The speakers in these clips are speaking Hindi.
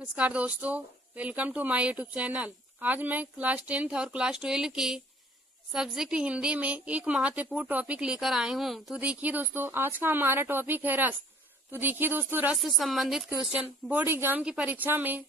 नमस्कार दोस्तों, welcome to my YouTube channel. आज मैं क्लास 10th और क्लास 12 की सब्जेक्ट हिंदी में एक महत्वपूर्ण टॉपिक लेकर आई हूँ। तो देखिए दोस्तों, आज का हमारा टॉपिक है रस। तो देखिए दोस्तों, रस से संबंधित क्वेश्चन बोर्ड एग्जाम की परीक्षा में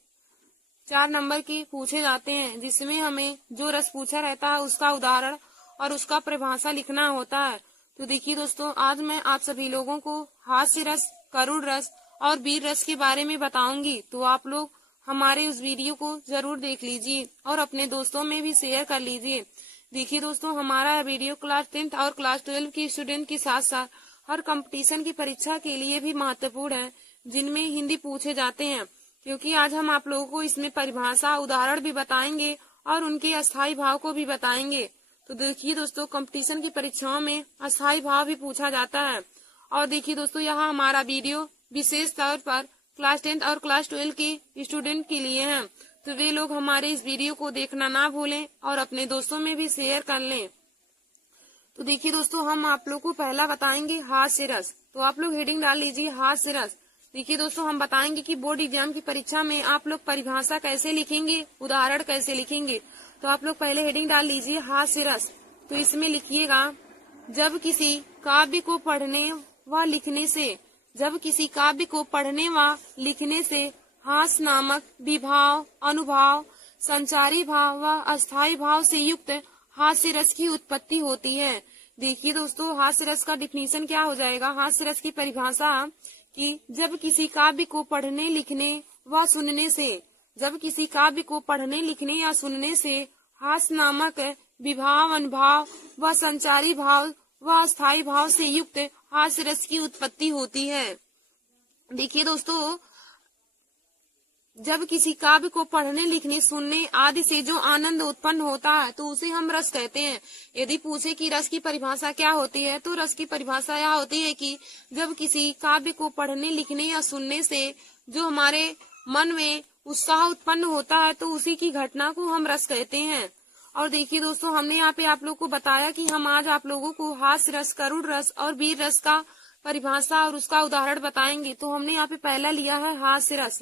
4 नंबर के पूछे जाते हैं, जिसमें हमें जो रस पूछा रहता है उसका उदाहरण और उसका परिभाषा लिखना होता है। तो देखिए दोस्तों, आज मैं आप सभी लोगों को हास्य रस, करुण रस और वीर रस के बारे में बताऊंगी। तो आप लोग हमारे उस वीडियो को जरूर देख लीजिए और अपने दोस्तों में भी शेयर कर लीजिए। देखिए दोस्तों, हमारा वीडियो क्लास 10th और क्लास 12 की स्टूडेंट के साथ साथ हर कंपटीशन की परीक्षा के लिए भी महत्वपूर्ण है, जिनमें हिंदी पूछे जाते हैं। क्योंकि आज हम आप लोगों को इसमें परिभाषा, उदाहरण भी बताएंगे और उनके अस्थायी भाव को भी बताएंगे। तो देखिए दोस्तों, कंपटीशन की परीक्षाओं में अस्थायी भाव भी पूछा जाता है। और देखिए दोस्तों, यहाँ हमारा वीडियो विशेष तौर पर क्लास 10th और क्लास 12 के स्टूडेंट के लिए है। तो वे लोग हमारे इस वीडियो को देखना ना भूलें और अपने दोस्तों में भी शेयर कर लें। तो देखिए दोस्तों, हम आप लोग को पहला बताएंगे हास्य रस। तो आप लोग हेडिंग डाल लीजिए हास्य रस। देखिए दोस्तों, हम बताएंगे कि बोर्ड एग्जाम की परीक्षा में आप लोग परिभाषा कैसे लिखेंगे, उदाहरण कैसे लिखेंगे। तो आप लोग पहले हेडिंग डाल लीजिए हास्य रस। तो इसमें लिखिएगा, जब किसी काव्य को पढ़ने व लिखने से, जब किसी काव्य को पढ़ने व लिखने से हास्य नामक विभाव, अनुभाव, संचारी भाव व अस्थायी भाव से युक्त हास्य रस की उत्पत्ति होती है। देखिए दोस्तों, हास्य रस का डिफिनीशन क्या हो जाएगा। हास्य रस की परिभाषा कि जब किसी काव्य को पढ़ने, लिखने व सुनने से, जब किसी काव्य को पढ़ने, लिखने या सुनने से हास्य नामक विभाव, अनुभाव व संचारी भाव व अस्थायी भाव से युक्त हास्य रस की उत्पत्ति होती है। देखिए दोस्तों, जब किसी काव्य को पढ़ने, लिखने, सुनने आदि से जो आनंद उत्पन्न होता है तो उसे हम रस कहते हैं। यदि पूछे कि रस की परिभाषा क्या होती है, तो रस की परिभाषा यह होती है कि जब किसी काव्य को पढ़ने, लिखने या सुनने से जो हमारे मन में उत्साह उत्पन्न होता है तो उसी की घटना को हम रस कहते हैं। और देखिए दोस्तों, हमने यहाँ पे आप लोग को बताया कि हम आज आप लोगों को हास्य रस, करुण रस और वीर रस का परिभाषा और उसका उदाहरण बताएंगे। तो हमने यहाँ पे पहला लिया है हास्य रस।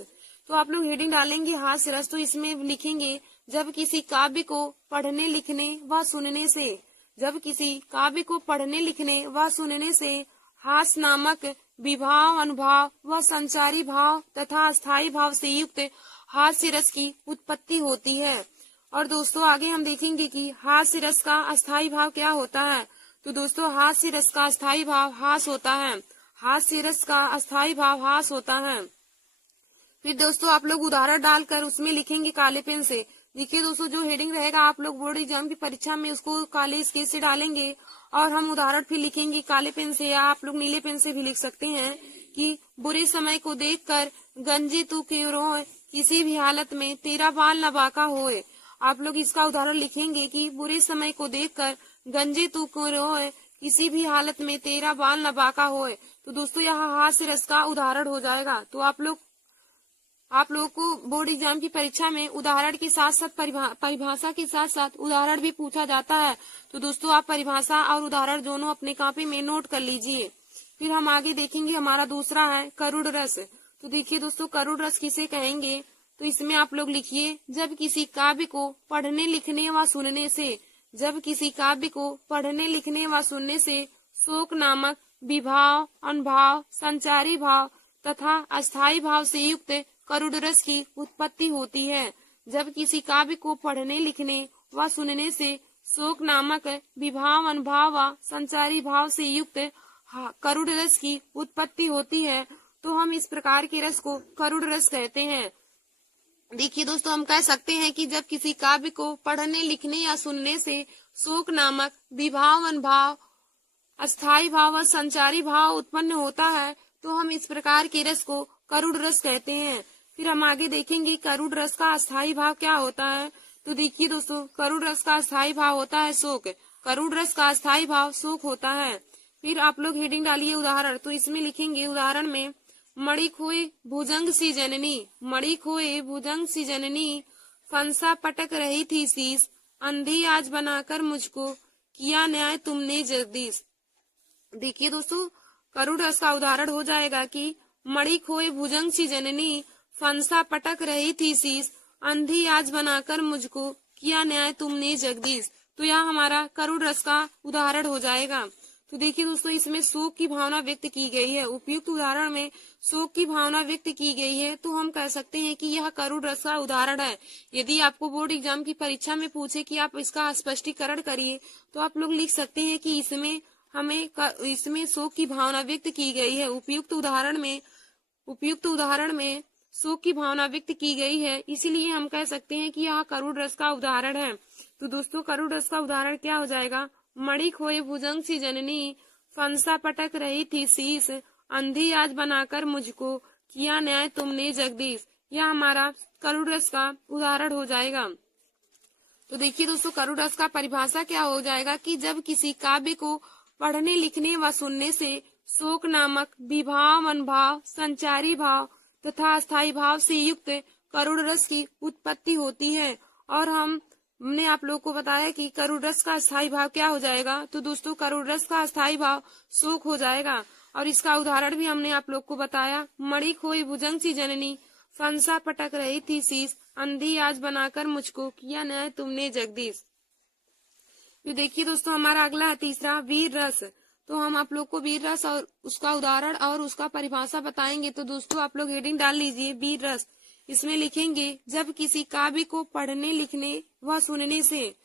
तो आप लोग हेडिंग डालेंगे हास्य रस। तो इसमें लिखेंगे, जब किसी काव्य को पढ़ने, लिखने व सुनने से, जब किसी काव्य को पढ़ने, लिखने व सुनने से हास्य नामक विभाव, अनुभाव व संचारी भाव तथा अस्थायी भाव से युक्त हास्य रस की उत्पत्ति होती है। और दोस्तों, आगे हम देखेंगे कि हास्य रस का अस्थायी भाव क्या होता है। तो दोस्तों, हास्य रस का अस्थायी भाव हास होता है। हास्य रस का अस्थायी भाव हास होता है। फिर दोस्तों, आप लोग उदाहरण डालकर उसमें लिखेंगे काले पेन से। देखिए दोस्तों, जो हेडिंग रहेगा आप लोग बोर्ड एग्जाम की परीक्षा में उसको काले स्केच से डालेंगे और हम उदाहरण फिर लिखेंगे काले पेन से, या आप लोग नीले पेन से भी लिख सकते हैं कि बुरे समय को देखकर गंजी तू क्यों रोए, किसी भी हालत में तेरा बाल न बाका होए। आप लोग इसका उदाहरण लिखेंगे कि बुरे समय को देखकर गंजे तू क्यों रोए, किसी भी हालत में तेरा बाल न बाका होए। तो दोस्तों, यहाँ हास्य रस का उदाहरण हो जाएगा। तो आप लोगों को बोर्ड एग्जाम की परीक्षा में उदाहरण के साथ साथ परिभाषा के साथ साथ उदाहरण भी पूछा जाता है। तो दोस्तों, आप परिभाषा और उदाहरण दोनों अपने कॉपी में नोट कर लीजिए। फिर हम आगे देखेंगे, हमारा दूसरा है करुण रस। तो देखिए दोस्तों, करुण रस किसे कहेंगे। तो इसमें आप लोग लिखिए, जब किसी काव्य को पढ़ने, लिखने व सुनने से, जब किसी काव्य को पढ़ने, लिखने व सुनने से शोक नामक विभाव, अनुभाव, संचारी भाव तथा अस्थायी भाव से युक्त करुण रस की उत्पत्ति होती है। जब किसी काव्य को पढ़ने, लिखने व सुनने से शोक नामक विभाव, अनुभाव व संचारी भाव से युक्त करुण रस की उत्पत्ति होती है, तो हम इस प्रकार के रस को करुण रस कहते हैं। देखिए दोस्तों, हम कह सकते हैं कि जब किसी काव्य को पढ़ने, लिखने या सुनने से शोक नामक विभाव, अनुभाव, अस्थायी भाव और संचारी भाव उत्पन्न होता है, तो हम इस प्रकार के रस को करुण रस कहते हैं। फिर हम आगे देखेंगे करुण रस का अस्थायी भाव क्या होता है। तो देखिए दोस्तों, करुण रस का अस्थायी भाव होता है शोक। करुण रस का अस्थायी भाव शोक होता है। फिर आप लोग हेडिंग डालिए उदाहरण। तो इसमें लिखेंगे उदाहरण में, मणि खोए भुजंग सी जननी, मणि खोए भुजंग सी जननी, फंसा पटक रही थी शीश, अंधी आज बनाकर मुझको किया न्याय तुमने जगदीश। देखिए दोस्तों, करुण रस का उदाहरण हो जाएगा कि मणि खोए भुजंग सी जननी, फंसा पटक रही थी शीश, अंधी आज बनाकर मुझको किया न्याय तुमने जगदीश। तो यह हमारा करुण रस का उदाहरण हो जाएगा। तो देखिए दोस्तों, इसमें शोक की भावना व्यक्त की गई है। उपयुक्त उदाहरण में शोक की भावना व्यक्त की गई है, तो हम कह सकते हैं कि यह करुण रस का उदाहरण है। यदि आपको बोर्ड एग्जाम की परीक्षा में पूछे कि आप इसका स्पष्टीकरण करिए, तो आप लोग लिख सकते हैं कि इसमें शोक की भावना व्यक्त की गई है। उपयुक्त उदाहरण में शोक की भावना व्यक्त की गई है, इसीलिए हम कह सकते हैं कि यह करुण रस का उदाहरण है। तो दोस्तों, करुण रस का उदाहरण क्या हो जाएगा? मणि खोए भुजंग सी जननी, फंसा पटक रही थी शीश, अंधी आज बनाकर मुझको किया न्याय तुमने जगदीश। यह हमारा करुण रस का उदाहरण हो जाएगा। तो देखिए दोस्तों, करुण रस का परिभाषा क्या हो जाएगा कि जब किसी काव्य को पढ़ने, लिखने व सुनने से शोक नामक विभाव, मनभाव, संचारी भाव तथा अस्थायी भाव से युक्त करुण रस की उत्पत्ति होती है। और हमने आप लोगों को बताया कि करुण रस का अस्थायी भाव क्या हो जाएगा। तो दोस्तों, करुण रस का अस्थायी भाव शोक हो जाएगा। और इसका उदाहरण भी हमने आप लोग को बताया। मणि खोई भुजंग सी जननी, फंसा पटक रही थी शीश, अंधी आज बनाकर मुझको किया न्याय तुमने जगदीश। तो देखिए दोस्तों, हमारा अगला है तीसरा, वीर रस। तो हम आप लोग को वीर रस और उसका उदाहरण और उसका परिभाषा बताएंगे। तो दोस्तों, आप लोग हेडिंग डाल लीजिए, वीर रस। इसमें लिखेंगे, जब किसी काव्य को पढ़ने, लिखने व सुनने से,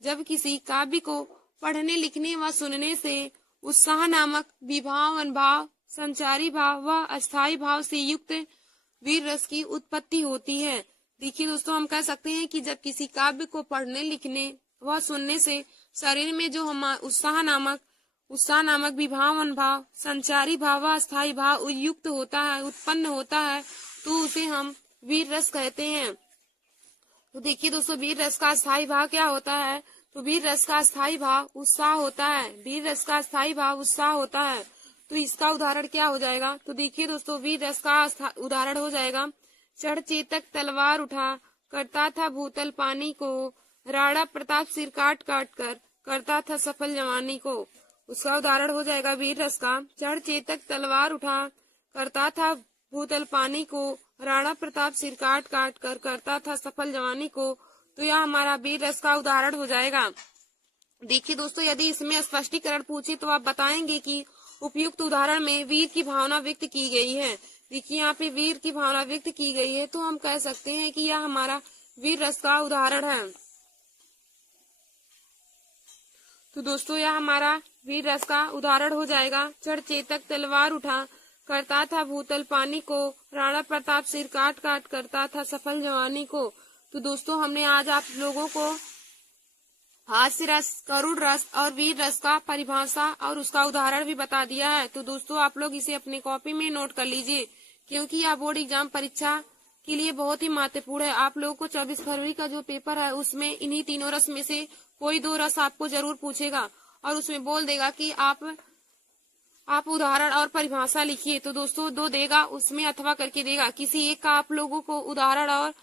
जब किसी काव्य को पढ़ने, लिखने व सुनने से उत्साह नामक विभाव, अनुभव, संचारी भाव व अस्थायी भाव से युक्त वीर रस की उत्पत्ति होती है। देखिए दोस्तों, हम कह सकते हैं कि जब किसी काव्य को पढ़ने, लिखने व सुनने से शरीर में जो उत्साह नामक विभाव, अनुभव, संचारी भाव व अस्थायी भाव युक्त होता है, उत्पन्न होता है, तो उसे हम वीर रस कहते हैं। तो देखिए दोस्तों, वीर रस का अस्थायी भाव क्या होता है? तो वीर रस का अस्थायी भाव उत्साह होता है। वीर रस का अस्थायी भाव उत्साह होता है। तो इसका उदाहरण क्या हो जाएगा? तो देखिए दोस्तों, वीर रस का उदाहरण हो जाएगा, चढ़ चेतक तलवार उठा, करता था भूतल पानी को, राणा प्रताप सिर काट काट कर, करता था सफल जवानी को। उसका उदाहरण हो जाएगा वीर रस का, चढ़ चेतक तलवार उठा, करता था भूतल पानी को, राणा प्रताप सिर काट काट कर, करता था सफल जवानी को। तो यह हमारा वीर रस का उदाहरण हो जाएगा। देखिए दोस्तों, यदि इसमें स्पष्टीकरण पूछे तो आप बताएंगे कि उपयुक्त उदाहरण में वीर की भावना व्यक्त की गई है। देखिए, यहाँ पे वीर की भावना व्यक्त की गई है, तो हम कह सकते हैं कि यह हमारा वीर रस का उदाहरण है। तो दोस्तों, यह हमारा वीर रस का उदाहरण हो जाएगा, चढ़ चेतक तलवार उठा, करता था भूतल पानी को, राणा प्रताप सिर काट काट, करता था सफल जवानी को। तो दोस्तों, हमने आज आप लोगों को हास्य रस, करुण रस और वीर रस का परिभाषा और उसका उदाहरण भी बता दिया है। तो दोस्तों, आप लोग इसे अपने कॉपी में नोट कर लीजिए, क्योंकि यह बोर्ड एग्जाम परीक्षा के लिए बहुत ही महत्वपूर्ण है। आप लोगों को 24 फरवरी का जो पेपर है, उसमें इन्हीं तीनों रस में से कोई 2 रस आपको जरूर पूछेगा और उसमें बोल देगा कि आप उदाहरण और परिभाषा लिखिए। तो दोस्तों, 2 देगा, उसमें अथवा करके देगा, किसी एक का आप लोगों को उदाहरण और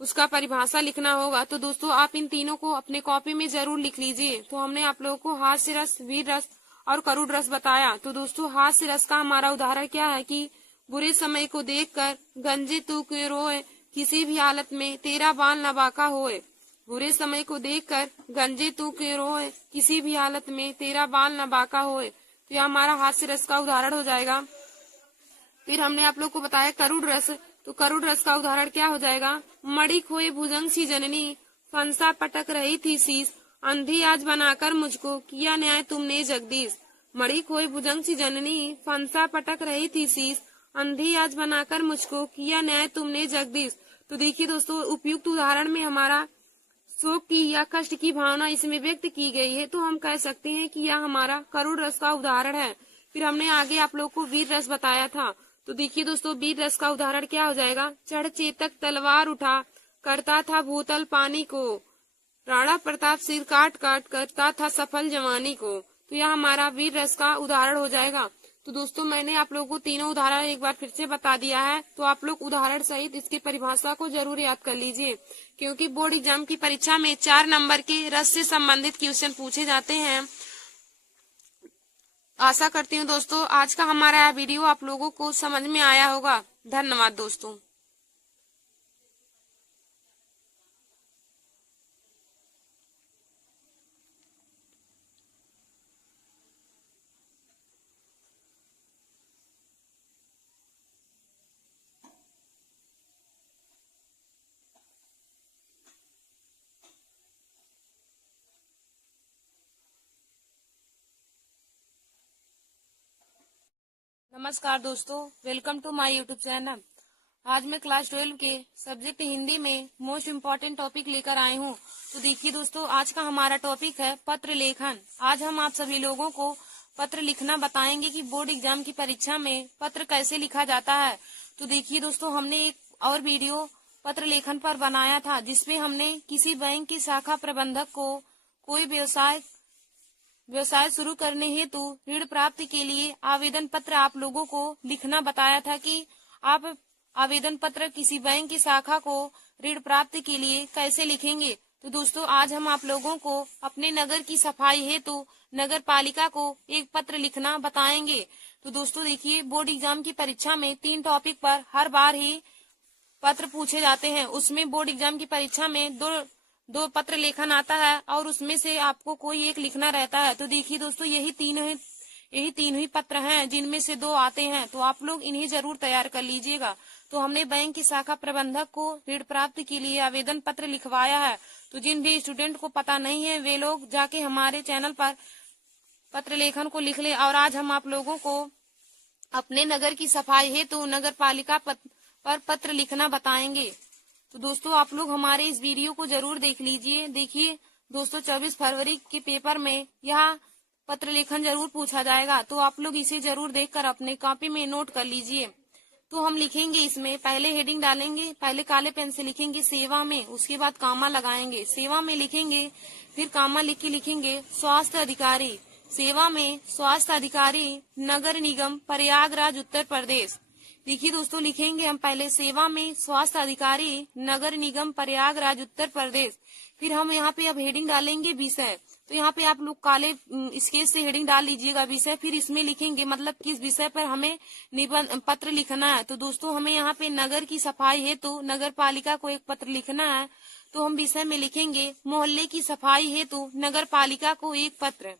उसका परिभाषा लिखना होगा। तो दोस्तों, आप इन तीनों को अपने कॉपी में जरूर लिख लीजिए। तो हमने आप लोगों को हास्य रस, वीर रस और करुण रस बताया। तो दोस्तों, हास्य रस का हमारा उदाहरण क्या है कि बुरे समय को देखकर गंजे तू क्यों रोए, किसी भी हालत में तेरा बाल न बाका होए। बुरे समय को देखकर गंजे तू क्यों रोए, किसी भी हालत में तेरा बाल न बाका होए। तो यह हमारा हास्य रस का उदाहरण हो जाएगा। फिर हमने आप लोग को बताया करुण रस। तो करुण रस का उदाहरण क्या हो जाएगा? मणि खोए भुजंग सी जननी, फंसा पटक रही थी शीश, अंधी आज बनाकर मुझको किया न्याय तुमने जगदीश। मणि खोए भुजंग सी जननी, फंसा पटक रही थी शीश, अंधी आज बनाकर मुझको किया न्याय तुमने जगदीश। तो देखिए दोस्तों, उपयुक्त उदाहरण में हमारा शोक की या कष्ट की भावना इसमें व्यक्त की गई है, तो हम कह सकते हैं कि यह हमारा करुण रस का उदाहरण है। फिर हमने आगे आप लोग को वीर रस बताया था। तो देखिए दोस्तों, वीर रस का उदाहरण क्या हो जाएगा? चढ़ चेतक तलवार उठा, करता था भूतल पानी को, राणा प्रताप सिर काट काट, करता था सफल जवानी को। तो यह हमारा वीर रस का उदाहरण हो जाएगा। तो दोस्तों, मैंने आप लोगों को तीनों उदाहरण एक बार फिर से बता दिया है। तो आप लोग उदाहरण सहित इसकी परिभाषा को जरूर याद कर लीजिए, क्योंकि बोर्ड एग्जाम की परीक्षा में 4 नंबर के रस से संबंधित क्वेश्चन पूछे जाते हैं। आशा करती हूँ दोस्तों, आज का हमारा वीडियो आप लोगों को समझ में आया होगा। धन्यवाद दोस्तों। नमस्कार दोस्तों, welcome to my YouTube channel. आज मैं क्लास 12 के सब्जेक्ट हिंदी में मोस्ट इम्पोर्टेंट टॉपिक लेकर आई हूँ। तो देखिए दोस्तों, आज का हमारा टॉपिक है पत्र लेखन। आज हम आप सभी लोगों को पत्र लिखना बताएंगे कि बोर्ड एग्जाम की परीक्षा में पत्र कैसे लिखा जाता है। तो देखिए दोस्तों, हमने एक और वीडियो पत्र लेखन पर बनाया था, जिसमें हमने किसी बैंक की शाखा प्रबंधक को कोई व्यवसाय शुरू करने हेतु ऋण प्राप्ति के लिए आवेदन पत्र आप लोगों को लिखना बताया था कि आप आवेदन पत्र किसी बैंक की शाखा को ऋण प्राप्ति के लिए कैसे लिखेंगे। तो दोस्तों, आज हम आप लोगों को अपने नगर की सफाई हेतु नगर पालिका को एक पत्र लिखना बताएंगे। तो दोस्तों देखिए, बोर्ड एग्जाम की परीक्षा में 3 टॉपिक पर हर बार ही पत्र पूछे जाते हैं। उसमें बोर्ड एग्जाम की परीक्षा में दो पत्र लेखन आता है और उसमें से आपको कोई एक लिखना रहता है। तो देखिए दोस्तों, यही तीन ही पत्र हैं जिनमें से 2 आते हैं। तो आप लोग इन्हें जरूर तैयार कर लीजिएगा। तो हमने बैंक की शाखा प्रबंधक को ऋण प्राप्ति के लिए आवेदन पत्र लिखवाया है। तो जिन भी स्टूडेंट को पता नहीं है वे लोग जाके हमारे चैनल पर पत्र लेखन को लिख ले। और आज हम आप लोगों को अपने नगर की सफाई हेतु नगर पालिका पर पत्र लिखना बताएंगे। तो दोस्तों, आप लोग हमारे इस वीडियो को जरूर देख लीजिए। देखिए दोस्तों, 24 फरवरी के पेपर में यह पत्र लेखन जरूर पूछा जाएगा। तो आप लोग इसे जरूर देखकर अपने कॉपी में नोट कर लीजिए। तो हम लिखेंगे, इसमें पहले हेडिंग डालेंगे। पहले काले पेन से लिखेंगे सेवा में, उसके बाद कामा लगाएंगे। सेवा में लिखेंगे, फिर कामा लिख के लिखेंगे स्वास्थ्य अधिकारी। सेवा में स्वास्थ्य अधिकारी, नगर निगम प्रयागराज उत्तर प्रदेश। देखिए दोस्तों, लिखेंगे हम पहले सेवा में स्वास्थ्य अधिकारी, नगर निगम प्रयागराज उत्तर प्रदेश। फिर हम यहाँ पे अब हेडिंग डालेंगे विषय। तो यहाँ पे आप लोग काले स्केच से हेडिंग डाल लीजिएगा विषय। फिर इसमें लिखेंगे मतलब किस विषय पर हमें निबंध पत्र लिखना है। तो दोस्तों, हमें यहाँ पे नगर की सफाई हेतु नगर पालिका को एक पत्र लिखना है। तो हम विषय में लिखेंगे मोहल्ले की सफाई हेतु नगर पालिका को एक पत्र।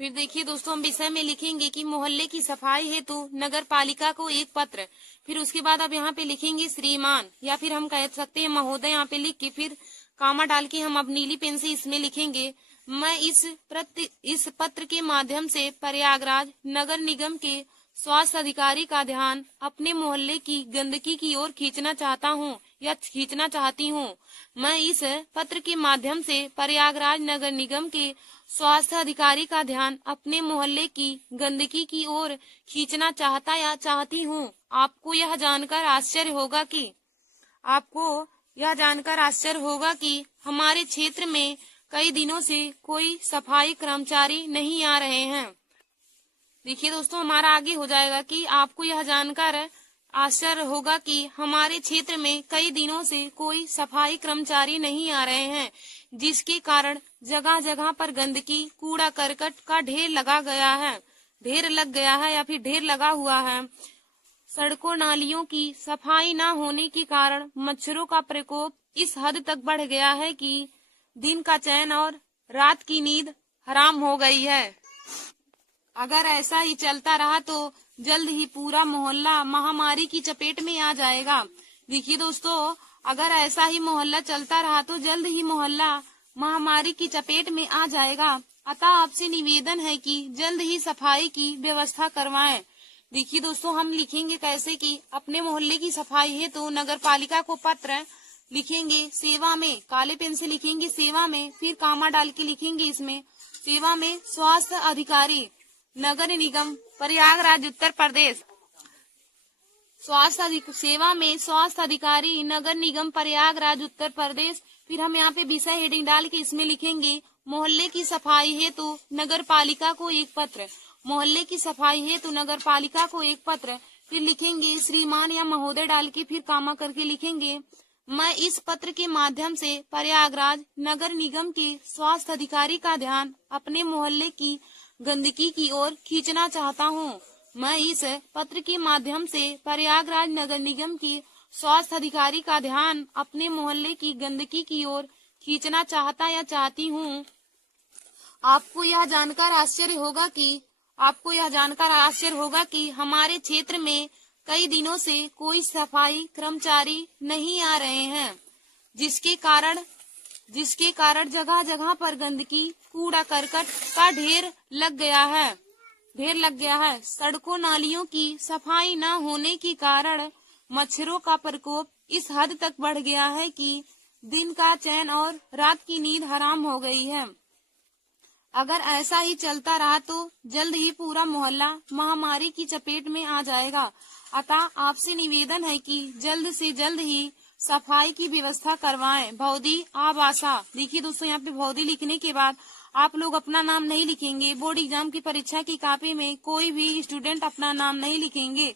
फिर देखिए दोस्तों, हम विषय में लिखेंगे कि मोहल्ले की सफाई हेतु नगर पालिका को एक पत्र। फिर उसके बाद अब यहाँ पे लिखेंगे श्रीमान, या फिर हम कह सकते हैं महोदय। यहाँ पे लिख के फिर कामा डाल के हम अब नीली पेन से इसमें लिखेंगे मैं इस पत्र के माध्यम से प्रयागराज नगर निगम के स्वास्थ्य अधिकारी का ध्यान अपने मोहल्ले की गंदगी की ओर खींचना चाहता हूँ या खींचना चाहती हूँ। मैं इस पत्र के माध्यम से प्रयागराज नगर निगम के स्वास्थ्य अधिकारी का ध्यान अपने मोहल्ले की गंदगी की ओर खींचना चाहता या चाहती हूँ। आपको यह जानकर आश्चर्य होगा कि हमारे क्षेत्र में कई दिनों से कोई सफाई कर्मचारी नहीं आ रहे हैं। देखिए दोस्तों, हमारा आगे हो जाएगा कि आपको यह जानकर आश्चर्य होगा कि हमारे क्षेत्र में कई दिनों से कोई सफाई कर्मचारी नहीं आ रहे हैं, जिसके कारण जगह जगह पर गंदगी, कूड़ा करकट का ढेर लग गया है या फिर ढेर लगा हुआ है। सड़कों नालियों की सफाई न होने के कारण मच्छरों का प्रकोप इस हद तक बढ़ गया है कि दिन का चैन और रात की नींद हराम हो गई है। अगर ऐसा ही चलता रहा तो जल्द ही पूरा मोहल्ला महामारी की चपेट में आ जाएगा। देखिए दोस्तों, अगर ऐसा ही मोहल्ला चलता रहा तो जल्द ही मोहल्ला महामारी की चपेट में आ जाएगा। अतः आपसे निवेदन है कि जल्द ही सफाई की व्यवस्था करवाएं। देखिए दोस्तों, हम लिखेंगे कैसे कि अपने मोहल्ले की सफाई है तो नगर पालिका को पत्र लिखेंगे सेवा में, काले पेन से लिखेंगे सेवा में, फिर कामा डाल के लिखेंगे इसमें सेवा में स्वास्थ्य अधिकारी नगर निगम प्रयागराज उत्तर प्रदेश। सेवा में स्वास्थ्य अधिकारी नगर निगम प्रयागराज उत्तर प्रदेश। फिर हम यहाँ पे विषय हेडिंग डाल के इसमें लिखेंगे मोहल्ले की सफाई हेतु नगर पालिका को एक पत्र। मोहल्ले की सफाई हेतु नगर पालिका को एक पत्र। फिर लिखेंगे श्रीमान या महोदय डाल के फिर कामा करके लिखेंगे मैं इस पत्र के माध्यम से प्रयागराज नगर निगम के स्वास्थ्य अधिकारी का ध्यान अपने मोहल्ले की गंदगी की ओर खींचना चाहता हूँ। मैं इस पत्र के माध्यम से प्रयागराज नगर निगम के स्वास्थ्य अधिकारी का ध्यान अपने मोहल्ले की गंदगी की ओर खींचना चाहता या चाहती हूँ। आपको यह जानकर आश्चर्य होगा कि हमारे क्षेत्र में कई दिनों से कोई सफाई कर्मचारी नहीं आ रहे हैं, जिसके कारण जगह जगह पर गंदगी, कूड़ा करकट का ढेर लग गया है। ढेर लग गया है। सड़कों नालियों की सफाई न होने के कारण मच्छरों का प्रकोप इस हद तक बढ़ गया है कि दिन का चैन और रात की नींद हराम हो गई है। अगर ऐसा ही चलता रहा तो जल्द ही पूरा मोहल्ला महामारी की चपेट में आ जाएगा। अतः आपसे निवेदन है कि जल्द से जल्द ही सफाई की व्यवस्था करवाएं। भौदी आबासा। देखिए दोस्तों, यहाँ पे भौदी लिखने के बाद आप लोग अपना नाम नहीं लिखेंगे। बोर्ड एग्जाम की परीक्षा की कॉपी में कोई भी स्टूडेंट अपना नाम नहीं लिखेंगे,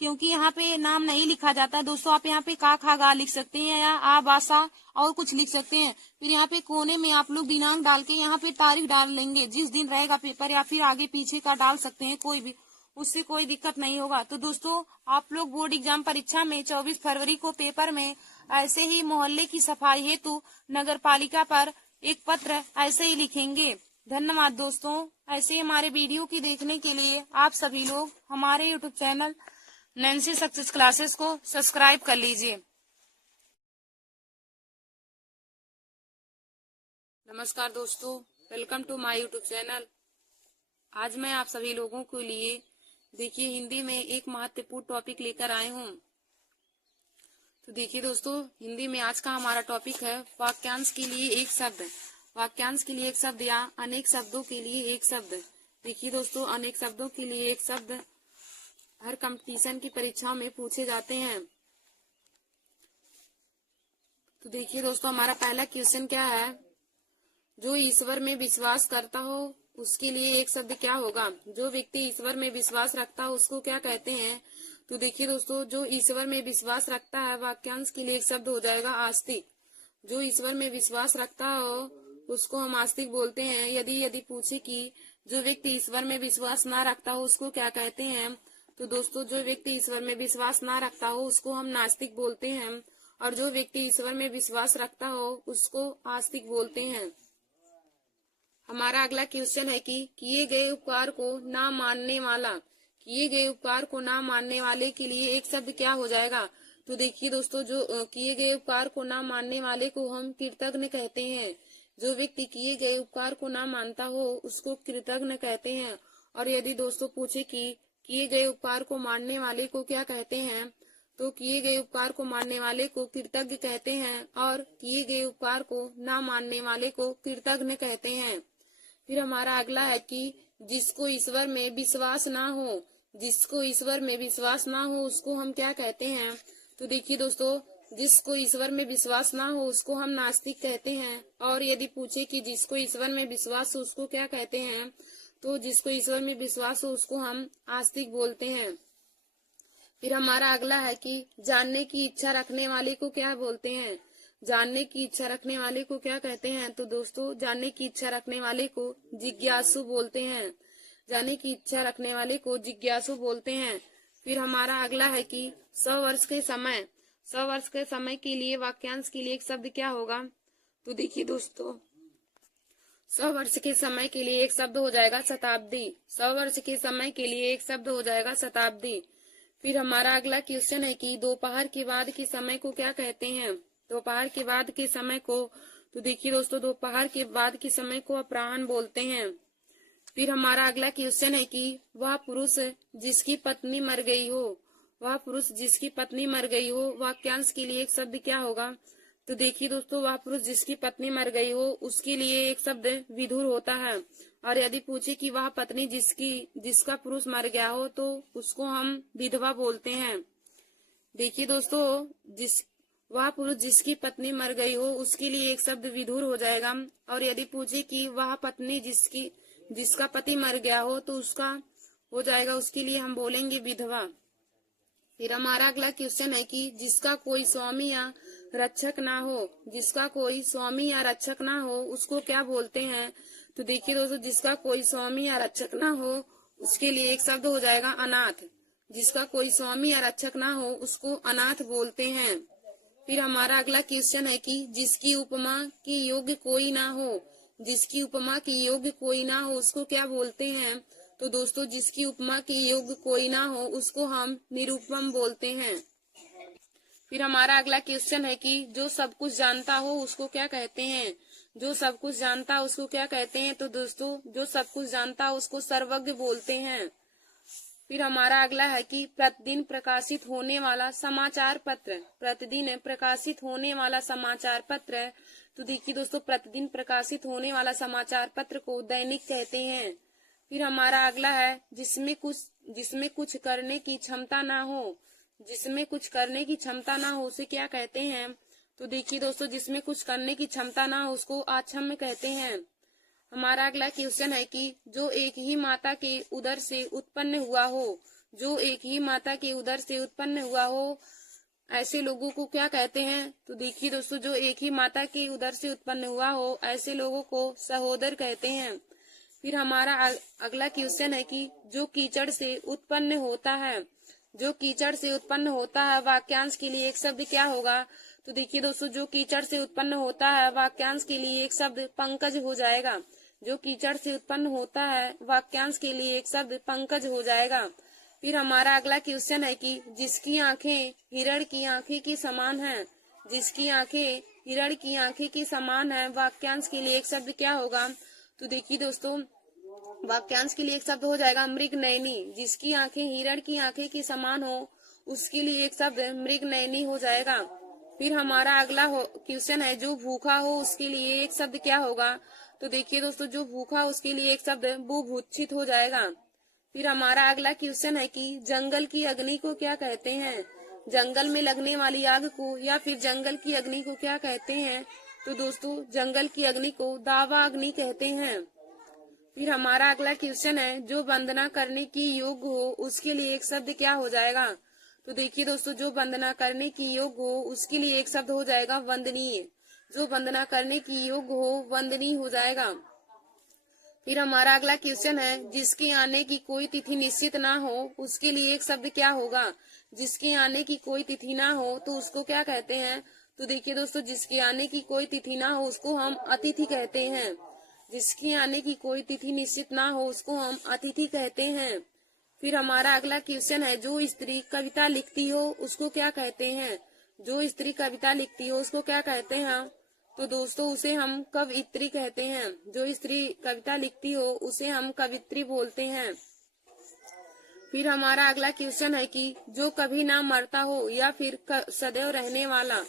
क्योंकि यहाँ पे नाम नहीं लिखा जाता है। दोस्तों आप यहाँ पे का खा गा लिख सकते हैं या आ बासा और कुछ लिख सकते हैं। फिर यहाँ पे कोने में आप लोग दिनांक डाल के यहाँ पे तारीख डाल लेंगे, जिस दिन रहेगा पेपर, या फिर आगे पीछे का डाल सकते हैं, कोई भी, उससे कोई दिक्कत नहीं होगा। तो दोस्तों आप लोग बोर्ड एग्जाम परीक्षा में 24 फरवरी को पेपर में ऐसे ही मोहल्ले की सफाई हेतु नगर पालिका पर एक पत्र ऐसे ही लिखेंगे। धन्यवाद दोस्तों। ऐसे हमारे वीडियो की देखने के लिए आप सभी लोग हमारे YouTube channel Nancy success classes को सब्सक्राइब कर लीजिए। नमस्कार दोस्तों, welcome to my YouTube channel. आज मैं आप सभी लोगों के लिए देखिए हिंदी में एक महत्वपूर्ण टॉपिक लेकर आए हूँ। तो देखिए दोस्तों, हिंदी में आज का हमारा टॉपिक है वाक्यांश के लिए एक शब्द। वाक्यांश के लिए एक शब्द या अनेक शब्दों के लिए एक शब्द। देखिए दोस्तों, अनेक शब्दों के लिए एक शब्द हर कंपटीशन की परीक्षाओं में पूछे जाते हैं। तो देखिए दोस्तों, हमारा पहला क्वेश्चन क्या है? जो ईश्वर में विश्वास करता हो उसके लिए एक शब्द क्या होगा? जो व्यक्ति ईश्वर में विश्वास रखता हो उसको क्या कहते हैं? तो देखिए दोस्तों, जो ईश्वर में विश्वास रखता है, वाक्यांश के लिए एक शब्द हो जाएगा आस्तिक। जो ईश्वर में विश्वास रखता हो उसको हम आस्तिक बोलते हैं। यदि पूछे कि जो व्यक्ति ईश्वर में विश्वास ना रखता हो उसको क्या कहते हैं, तो दोस्तों जो व्यक्ति ईश्वर में विश्वास ना रखता हो उसको हम नास्तिक बोलते हैं, और जो व्यक्ति ईश्वर में विश्वास रखता हो उसको आस्तिक बोलते हैं। हमारा अगला क्वेश्चन है कि किए गए उपकार को ना मानने वाला। किए गए उपकार को ना मानने वाले के लिए एक शब्द क्या हो जाएगा? तो देखिए दोस्तों, जो किए गए उपकार को ना मानने वाले को हम कृतज्ञ कहते हैं। जो व्यक्ति किए गए उपकार को ना मानता हो उसको कृतज्ञ कहते हैं। और यदि दोस्तों पूछे कि किए गए उपकार को मानने वाले को क्या कहते हैं, तो किए गए उपकार को मानने वाले को कृतज्ञ कहते हैं, और किए गए उपकार को ना मानने वाले को कृतज्ञ कहते हैं। फिर हमारा अगला है कि जिसको ईश्वर में विश्वास ना हो, जिसको ईश्वर में विश्वास ना हो उसको हम क्या कहते हैं? तो देखिए दोस्तों, जिसको ईश्वर में विश्वास ना हो उसको हम नास्तिक कहते हैं। और यदि पूछे कि जिसको ईश्वर में विश्वास हो उसको क्या कहते हैं, तो जिसको ईश्वर में विश्वास हो उसको हम आस्तिक बोलते हैं। फिर हमारा अगला है कि जानने की इच्छा रखने वाले को क्या बोलते हैं? जानने की इच्छा रखने वाले को क्या कहते हैं? तो दोस्तों जानने की इच्छा रखने वाले को जिज्ञासु बोलते हैं। जानने की इच्छा रखने वाले को जिज्ञासु बोलते हैं। फिर हमारा अगला है कि 100 वर्ष के समय, 100 वर्ष के समय के लिए वाक्यांश के लिए एक शब्द क्या होगा? तो देखिए दोस्तों, 100 वर्ष के समय के लिए एक शब्द हो जाएगा शताब्दी। 100 वर्ष के समय के लिए एक शब्द हो जाएगा शताब्दी। फिर हमारा अगला क्वेश्चन है कि दोपहर के बाद के समय को क्या कहते हैं? दोपहर के बाद के समय को, तो देखिए दोस्तों, दोपहर के बाद के समय को अपराह्न बोलते हैं। फिर हमारा अगला क्वेश्चन है कि वह पुरुष जिसकी पत्नी मर गई हो, वह पुरुष जिसकी पत्नी मर गई हो, वाक्यांश के लिए एक शब्द क्या होगा? तो देखिए दोस्तों, वह पुरुष जिसकी पत्नी मर गई हो उसके लिए एक शब्द विधुर होता है। और यदि पूछे कि वह पत्नी जिसका पुरुष मर गया हो तो उसको हम विधवा बोलते हैं। देखिए दोस्तों, वह पुरुष जिसकी पत्नी मर गई हो उसके लिए एक शब्द विधुर हो जाएगा। और यदि पूछे कि वह पत्नी जिसका पति मर गया हो तो उसका हो जाएगा, उसके लिए हम बोलेंगे विधवा। फिर हमारा अगला क्वेश्चन है कि जिसका कोई स्वामी या रक्षक ना हो, जिसका कोई स्वामी या रक्षक ना हो उसको क्या बोलते हैं? तो देखिए दोस्तों, जिसका कोई स्वामी या रक्षक ना हो उसके लिए एक शब्द हो जाएगा अनाथ। जिसका कोई स्वामी या रक्षक ना हो उसको अनाथ बोलते हैं। फिर हमारा अगला क्वेश्चन है कि जिसकी उपमा के योग्य कोई ना हो, जिसकी उपमा के योग्य कोई ना हो उसको क्या बोलते हैं? तो दोस्तों, जिसकी उपमा के योग्य कोई ना हो उसको हम निरुपम बोलते हैं। फिर हमारा अगला क्वेश्चन है कि जो सब कुछ जानता हो उसको क्या कहते हैं? जो सब कुछ जानता है उसको क्या कहते हैं? तो दोस्तों जो सब कुछ जानता है उसको सर्वज्ञ बोलते हैं। फिर हमारा अगला है कि प्रतिदिन प्रकाशित होने वाला समाचार पत्र, प्रतिदिन प्रकाशित होने वाला समाचार पत्र। तो देखिए दोस्तों, प्रतिदिन प्रकाशित होने वाला समाचार पत्र को दैनिक कहते हैं। फिर हमारा अगला है जिसमें कुछ करने की क्षमता ना हो, जिसमें कुछ करने की क्षमता ना हो उसे क्या कहते हैं? तो देखिए दोस्तों, जिसमें कुछ करने की क्षमता ना हो उसको अक्षम कहते हैं। हमारा अगला क्वेश्चन है कि जो एक ही माता के उदर से उत्पन्न हुआ हो, जो एक ही माता के उदर से उत्पन्न हुआ हो ऐसे लोगों को क्या कहते हैं? तो देखिए दोस्तों, जो एक ही माता के उदर से उत्पन्न हुआ हो ऐसे लोगों को सहोदर कहते हैं। फिर हमारा अगला क्वेश्चन है कि जो कीचड़ से उत्पन्न होता है, जो कीचड़ से उत्पन्न होता है वाक्यांश के लिए एक शब्द क्या होगा? तो देखिए दोस्तों, जो कीचड़ से उत्पन्न होता है वाक्यांश के लिए एक शब्द पंकज हो जाएगा। जो कीचड़ से उत्पन्न होता है वाक्यांश के लिए एक शब्द पंकज हो जाएगा। फिर हमारा अगला क्वेश्चन है कि जिसकी आंखें हिरण की आंखें की समान हैं, जिसकी आंखें हिरण की आंखें की समान है वाक्यांश के लिए एक शब्द क्या होगा? तो देखिए दोस्तों, वाक्यांश के लिए एक शब्द हो जाएगा मृग नयनी। जिसकी आंखें हिरण की आंखें की समान हो उसके लिए एक शब्द मृग नयनी हो जाएगा। फिर हमारा अगला क्वेश्चन है जो भूखा हो उसके लिए एक शब्द क्या होगा? तो देखिए दोस्तों, जो भूखा उसके लिए एक शब्द बुभुक्षित हो जाएगा। फिर हमारा अगला क्वेश्चन है कि जंगल की अग्नि को क्या कहते हैं? जंगल में लगने वाली आग को या फिर जंगल की अग्नि को क्या कहते हैं? तो दोस्तों, जंगल की अग्नि को दावा अग्नि कहते हैं। फिर हमारा अगला क्वेश्चन है जो वंदना करने की योग्य हो उसके लिए एक शब्द क्या हो जाएगा? तो देखिए दोस्तों, जो वंदना करने की योग्य हो उसके लिए एक शब्द हो जाएगा वंदनीय। जो वंदना करने की योग्य हो वंदनीय हो जाएगा। फिर हमारा अगला क्वेश्चन है जिसके आने की कोई तिथि निश्चित ना हो उसके लिए एक शब्द क्या होगा? जिसके आने की कोई तिथि ना हो तो उसको क्या कहते हैं? तो देखिए दोस्तों, जिसके आने की कोई तिथि ना हो उसको हम अतिथि कहते हैं। जिसके आने की कोई तिथि निश्चित ना हो उसको हम अतिथि कहते हैं। फिर हमारा अगला क्वेश्चन है जो स्त्री कविता लिखती हो उसको क्या कहते हैं? जो स्त्री कविता लिखती हो उसको क्या कहते हैं? तो दोस्तों, उसे हम कवयित्री कहते हैं। जो स्त्री कविता लिखती हो उसे हम कवित्री बोलते हैं। फिर हमारा अगला क्वेश्चन है कि जो कभी ना मरता हो या फिर सदैव रहने वाला।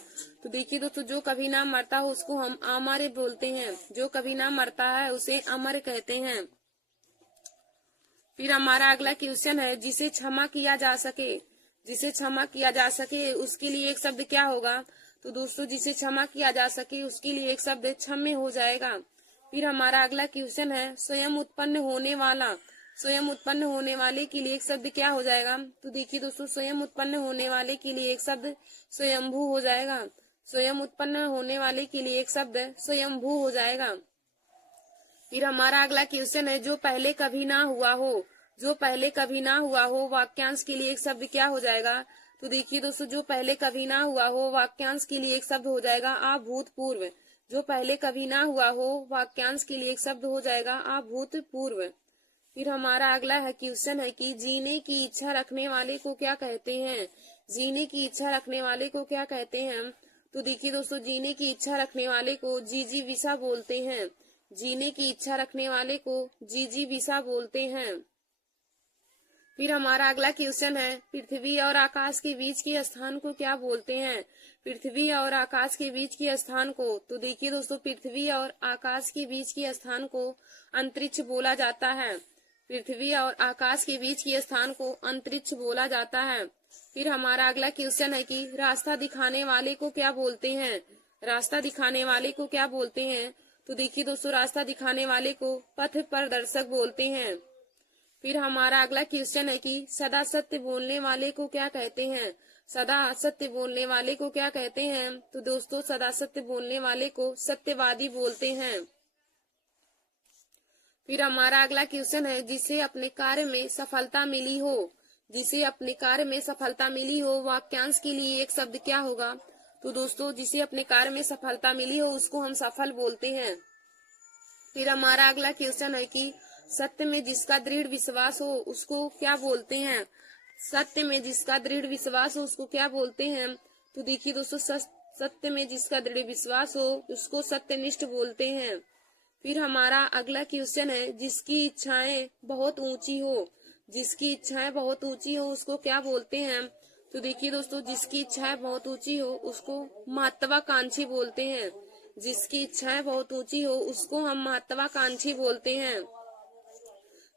तो देखिए दोस्तों, जो कभी ना मरता हो उसको हम अमर बोलते हैं। जो कभी ना मरता है उसे अमर कहते हैं। फिर हमारा अगला क्वेश्चन है जिसे क्षमा किया जा सके, जिसे क्षमा किया जा सके उसके लिए एक शब्द क्या होगा? तो दोस्तों, जिसे क्षमा किया जा सके उसके लिए एक शब्द क्षम्य हो जाएगा। फिर हमारा अगला क्वेश्चन है स्वयं उत्पन्न होने वाला, स्वयं उत्पन्न होने वाले के लिए एक शब्द क्या हो जाएगा? तो देखिए दोस्तों, स्वयं उत्पन्न होने वाले के लिए एक शब्द स्वयंभू हो जाएगा। स्वयं उत्पन्न होने वाले के लिए एक शब्द स्वयंभू हो जाएगा। फिर हमारा अगला क्वेश्चन है जो पहले कभी ना हुआ हो, जो पहले कभी ना हुआ हो वाक्यांश के लिए एक शब्द क्या हो जाएगा? तो देखिए दोस्तों, जो पहले कभी ना हुआ हो वाक्यांश के लिए एक शब्द हो जाएगा अभूतपूर्व। जो पहले कभी ना हुआ हो वाक्यांश के लिए एक शब्द हो जाएगा अभूतपूर्व। फिर हमारा अगला क्वेश्चन है कि जीने की इच्छा रखने वाले को क्या कहते हैं? जीने की इच्छा रखने वाले को क्या कहते हैं? तो देखिए दोस्तों, जीने की इच्छा रखने वाले को जिजीविषा बोलते हैं। जीने की इच्छा रखने वाले को जिजीविषा बोलते हैं। फिर हमारा अगला क्वेश्चन है पृथ्वी और आकाश के बीच के स्थान को क्या बोलते हैं? पृथ्वी और आकाश के बीच के स्थान को, तो देखिए दोस्तों, पृथ्वी और आकाश के बीच के स्थान को अंतरिक्ष बोला जाता है। पृथ्वी और आकाश के बीच के स्थान को अंतरिक्ष बोला जाता है। फिर हमारा अगला क्वेश्चन है कि रास्ता दिखाने वाले को क्या बोलते हैं? रास्ता दिखाने वाले को क्या बोलते हैं? तो देखिए दोस्तों, रास्ता दिखाने वाले को पथ प्रदर्शक बोलते हैं। फिर हमारा अगला क्वेश्चन है कि सदा सत्य बोलने वाले को क्या कहते हैं? सदा सत्य बोलने वाले को क्या कहते हैं? तो दोस्तों, सदा सत्य बोलने वाले को सत्यवादी बोलते हैं। फिर हमारा अगला क्वेश्चन है जिसे अपने कार्य में सफलता मिली हो, जिसे अपने कार्य में सफलता मिली हो वाक्यांश के लिए एक शब्द क्या होगा? तो दोस्तों, जिसे अपने कार्य में सफलता मिली हो उसको हम सफल बोलते हैं। फिर हमारा अगला क्वेश्चन है कि सत्य में जिसका दृढ़ विश्वास हो उसको क्या बोलते हैं? सत्य में जिसका दृढ़ विश्वास हो उसको क्या बोलते हैं? तो देखिए दोस्तों, सत्य में जिसका दृढ़ विश्वास हो उसको सत्यनिष्ठ बोलते हैं। फिर हमारा अगला क्वेश्चन है, जिसकी इच्छाएं बहुत ऊंची हो। जिसकी इच्छाएं बहुत ऊंची हो उसको क्या बोलते हैं? तो देखिए दोस्तों, जिसकी इच्छाएं बहुत ऊंची हो उसको महत्वाकांक्षी बोलते हैं। जिसकी इच्छाएं बहुत ऊंची हो उसको हम महत्वाकांक्षी बोलते हैं।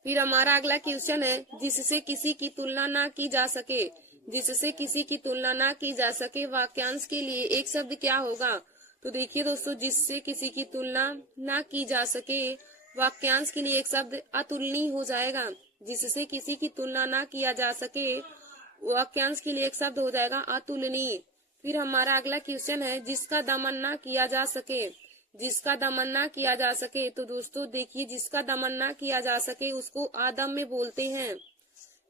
फिर हमारा अगला क्वेश्चन है, जिससे किसी की तुलना ना की जा सके। जिससे किसी की तुलना ना की जा सके वाक्यांश के लिए एक शब्द क्या होगा? तो देखिए दोस्तों, जिससे किसी की तुलना ना की जा सके वाक्यांश के लिए एक शब्द अतुलनीय हो जाएगा। जिससे किसी की तुलना ना किया जा सके वाक्यांश के लिए एक शब्द हो जाएगा अतुलनीय। फिर हमारा अगला क्वेश्चन है, जिसका दमन ना किया जा सके। जिसका दमन ना किया जा सके, तो दोस्तों देखिए, जिसका दमन ना किया जा सके उसको अदम्य बोलते हैं।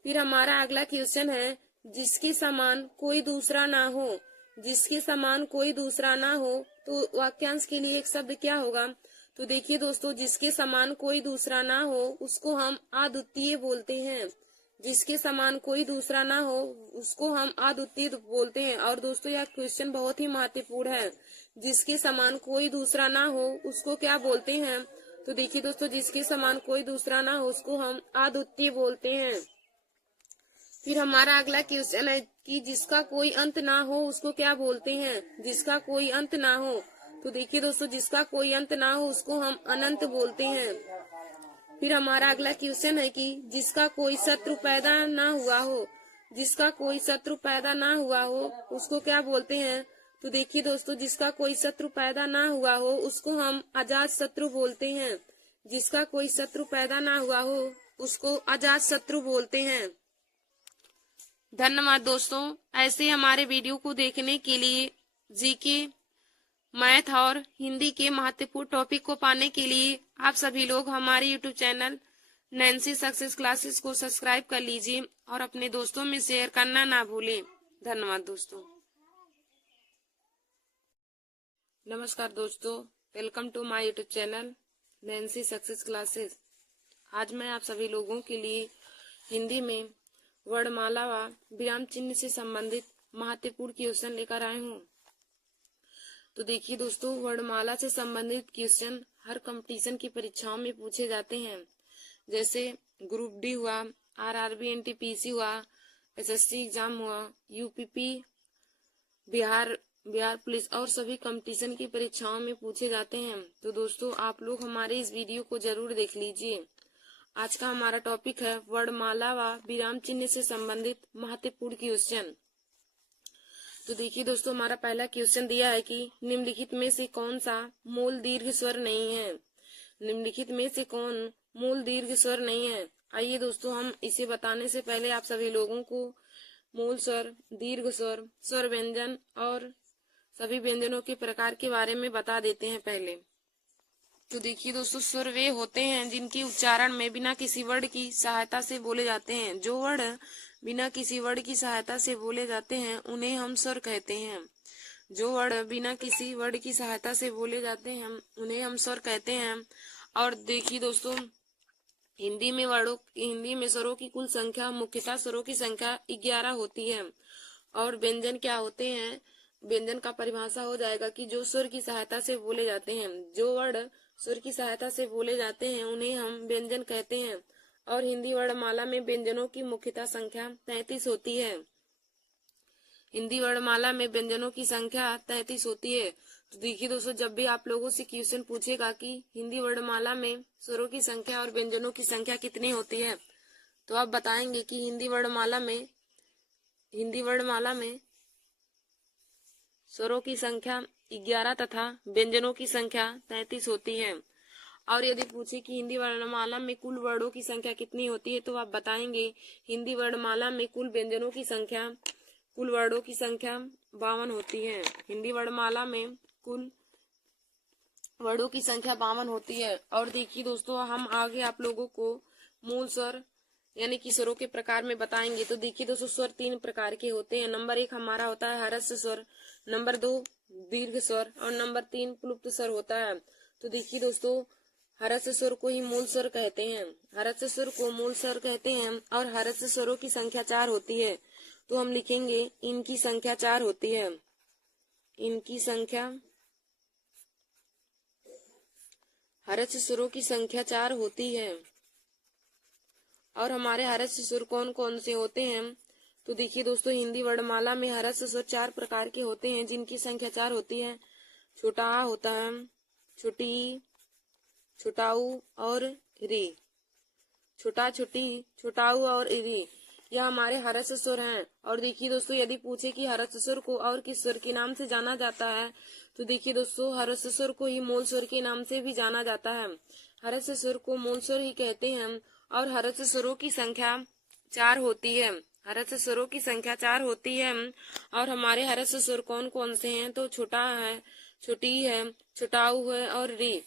फिर हमारा अगला क्वेश्चन है, जिसके समान कोई दूसरा ना हो। जिसके समान कोई दूसरा ना हो तो वाक्यांश के लिए एक शब्द क्या होगा? तो देखिए दोस्तों, जिसके समान कोई दूसरा ना हो उसको हम अद्वितीय बोलते हैं। जिसके समान कोई दूसरा ना हो उसको हम अद्वितीय बोलते हैं। और दोस्तों यह क्वेश्चन बहुत ही महत्वपूर्ण है। जिसके समान कोई दूसरा ना हो उसको क्या बोलते हैं? तो देखिए दोस्तों, जिसके समान कोई दूसरा ना हो उसको हम अद्वितीय बोलते हैं। फिर हमारा अगला क्वेश्चन है कि जिसका कोई अंत ना हो उसको क्या बोलते हैं? जिसका कोई अंत ना हो, तो देखिए दोस्तों, जिसका कोई अंत ना हो उसको हम अनंत बोलते हैं। फिर हमारा अगला क्वेश्चन है कि जिसका कोई शत्रु पैदा ना हुआ हो। जिसका कोई शत्रु पैदा ना हुआ हो उसको क्या बोलते हैं? तो देखिए दोस्तों, जिसका कोई शत्रु पैदा ना हुआ हो उसको हम अजात शत्रु बोलते हैं। जिसका कोई शत्रु पैदा ना हुआ हो उसको अजात शत्रु बोलते हैं। धन्यवाद दोस्तों। ऐसे हमारे वीडियो को देखने के लिए जीके, मैथ और हिंदी के महत्वपूर्ण टॉपिक को पाने के लिए आप सभी लोग हमारे YouTube channel Nancy success classes को सब्सक्राइब कर लीजिए और अपने दोस्तों में शेयर करना ना भूलें। धन्यवाद दोस्तों। नमस्कार दोस्तों, welcome to my YouTube channel Nancy success classes. आज मैं आप सभी लोगों के लिए हिंदी में वर्णमाला व विराम चिन्ह से संबंधित महत्वपूर्ण क्वेश्चन लेकर आए हूँ। तो देखिए दोस्तों, वर्णमाला से संबंधित क्वेश्चन हर कंपटीशन की परीक्षाओं में पूछे जाते हैं। जैसे ग्रुप डी हुआ, आरआरबी एनटीपीसी हुआ, एसएससी एग्जाम हुआ, यूपीपी, बिहार पुलिस और सभी कंपटीशन की परीक्षाओं में पूछे जाते हैं। तो दोस्तों आप लोग हमारे इस वीडियो को जरूर देख लीजिए। आज का हमारा टॉपिक है वर्णमाला व विराम चिन्ह से संबंधित महत्वपूर्ण क्वेश्चन। तो देखिए दोस्तों, हमारा पहला क्वेश्चन दिया है कि निम्नलिखित में से कौन सा मूल दीर्घ स्वर नहीं है। निम्नलिखित में से कौन मूल दीर्घ स्वर नहीं है? आइए दोस्तों, हम इसे बताने से पहले आप सभी लोगों को मूल स्वर, दीर्घ स्वर, स्वर व्यंजन और सभी व्यंजनों के प्रकार के बारे में बता देते हैं पहले। तो देखिए दोस्तों, स्वर वे होते हैं जिनकी उच्चारण में बिना किसी वर्ड की सहायता से बोले जाते हैं। जो वर्ड बिना किसी वर्ड की सहायता से बोले जाते हैं उन्हें हम स्वर कहते हैं। जो वर्ड बिना किसी वर्ड की सहायता से बोले जाते हैं उन्हें हम स्वर कहते हैं। और देखिए दोस्तों, हिंदी में स्वरों की कुल संख्या मुख्यतः स्वरों की संख्या 11 होती है। और व्यंजन क्या होते हैं? व्यंजन का परिभाषा हो जाएगा कि जो स्वर की सहायता से बोले जाते हैं। जो वर्ड स्वर की सहायता से बोले जाते हैं उन्हें हम व्यंजन कहते हैं। और हिंदी वर्णमाला में व्यंजनों की मुख्यतः संख्या 33 होती है। हिंदी वर्णमाला में व्यंजनों की संख्या 33 होती है। तो देखिए दोस्तों, जब भी आप लोगों से क्वेश्चन पूछेगा कि हिंदी वर्णमाला में स्वरों की संख्या और व्यंजनों की संख्या कितनी होती है, तो आप बताएंगे कि हिंदी वर्णमाला में स्वरों की संख्या 11 तथा व्यंजनों की संख्या 33 होती है। और यदि पूछे कि हिंदी वर्णमाला में कुल वर्णों की संख्या कितनी होती है, तो आप बताएंगे हिंदी वर्णमाला में कुल व्यंजनों की संख्या, कुल वर्णों की संख्या 52 होती है। हिंदी वर्णमाला में कुल वर्णों की संख्या 52 होती है। और देखिए दोस्तों, हम आगे आप लोगों को मूल स्वर यानी कि स्वरों के प्रकार में बताएंगे। तो देखिए दोस्तों, स्वर 3 प्रकार के होते हैं। नंबर 1 हमारा होता है हर्ष स्वर, नंबर 2 दीर्घ स्वर और नंबर 3 प्लुप्त स्वर होता है। तो देखिए दोस्तों, हर्ष स्वर को ही मूल स्वर कहते हैं। हर्ष स्वर को मूल स्वर कहते हैं। और हर्ष स्वरों की संख्या 4 होती है। तो हम लिखेंगे इनकी संख्या 4 होती है। इनकी संख्या, हर्ष स्वरों की संख्या 4 होती है। और हमारे हर्ष स्वर कौन कौन से होते हैं? तो देखिए दोस्तों, हिंदी वर्णमाला में हर्ष स्वर 4 प्रकार के होते हैं जिनकी संख्या 4 होती है। छोटा आ होता है, छोटी, छोटाऊ और री। छोटा, छोटी, छोटाऊ और री, यह हमारे हर्ष स्वर हैं। और देखिए दोस्तों, यदि पूछे कि हर्ष स्वर को और किस स्वर के नाम से जाना जाता है, तो देखिए दोस्तों, हर्ष स्वर को ही मूल स्वर के नाम से भी जाना जाता है। हर्ष स्वर को मूल स्वर ही कहते हैं। और हर्ष स्वरों की संख्या 4 होती है। हर्ष स्वरों की संख्या 4 होती है। और हमारे हर्ष स्वर कौन कौन से हैं? तो छोटा है, छोटी है, छोटाऊ है और री।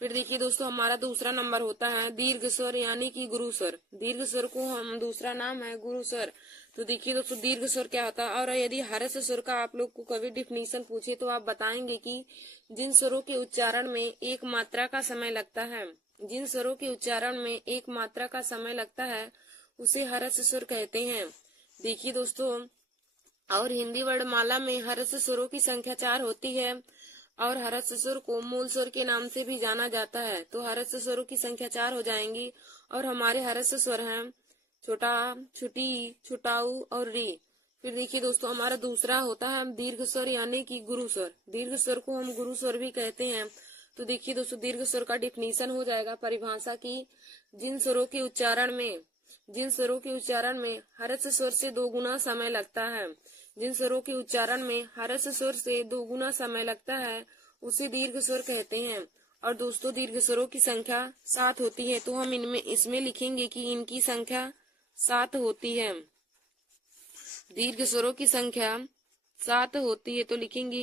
फिर देखिए दोस्तों, हमारा दूसरा नंबर होता है दीर्घ स्वर यानी कि गुरु स्वर। दीर्घ स्वर को हम दूसरा नाम है गुरु स्वर। तो देखिए दोस्तों, दीर्घ स्वर क्या होता है? और यदि हर्ष स्वर का आप लोग को कभी डिफिनीशन पूछे तो आप बताएंगे कि जिन स्वरों के उच्चारण में एक मात्रा का समय लगता है, जिन स्वरों के उच्चारण में एक मात्रा का समय लगता है, उसे हर्ष स्वर कहते हैं। देखिए दोस्तों, और हिंदी वर्णमाला में हर्ष स्वरों की संख्या 4 होती है। और हर्ष स्वर को मूल स्वर के नाम से भी जाना जाता है। तो हर्ष स्वरों की संख्या 4 हो जाएंगी। और हमारे हर्ष स्वर हैं छोटा, छोटी, छोटाऊ और री। फिर देखिए दोस्तों, हमारा दूसरा होता है दीर्घ स्वर यानी कि गुरु स्वर। दीर्घ स्वर को हम गुरु स्वर भी कहते हैं। तो देखिए दोस्तों, दीर्घ स्वर का डिफिनीशन हो जाएगा परिभाषा की, जिन स्वरों के उच्चारण में हर्ष स्वर से 2 गुना समय लगता है, जिन स्वरों के उच्चारण में हर्ष स्वर से 2 गुना समय लगता है, उसे दीर्घ स्वर कहते हैं। और दोस्तों, दीर्घ स्वरों की संख्या 7 होती है। तो हम इसमें लिखेंगे कि इनकी संख्या 7 होती है। दीर्घ स्वरों की संख्या 7 होती है, तो लिखेंगे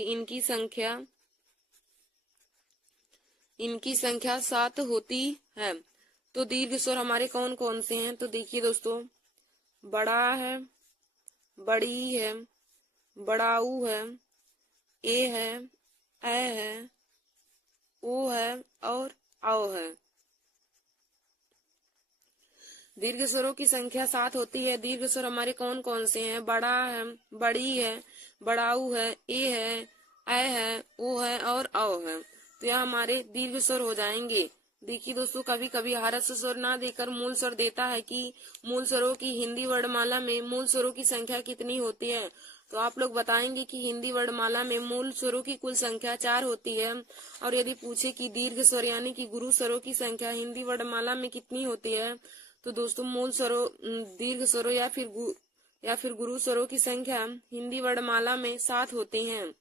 इनकी संख्या 7 होती है। तो दीर्घ स्वर हमारे कौन कौन से हैं? तो देखिए दोस्तों, बड़ा है, बड़ी है, बड़ाऊ है, ए है, है, ओ है और आओ है। दीर्घ स्वरों की संख्या 7 होती है। दीर्घ स्वर हमारे कौन कौन से हैं? बड़ा है, बड़ी है, बड़ाऊ है, ए है, ओ है और आओ है। तो यह हमारे दीर्घ स्वर हो जाएंगे। देखिए दोस्तों, कभी कभी हर्ष स्वर ना देकर मूल स्वर देता है कि मूल स्वरों की हिंदी वर्णमाला में मूल स्वरों की संख्या कितनी होती है। तो आप लोग बताएंगे कि हिंदी वर्णमाला में मूल स्वरों की कुल संख्या 4 होती है। और यदि पूछे कि दीर्घ स्वर यानी कि गुरु स्वरों की संख्या हिंदी वर्णमाला में कितनी होती है, तो दोस्तों मूल स्वरों, दीर्घ स्वरों या फिर गुरु स्वरों की संख्या हिंदी वर्णमाला में 7 होती हैं।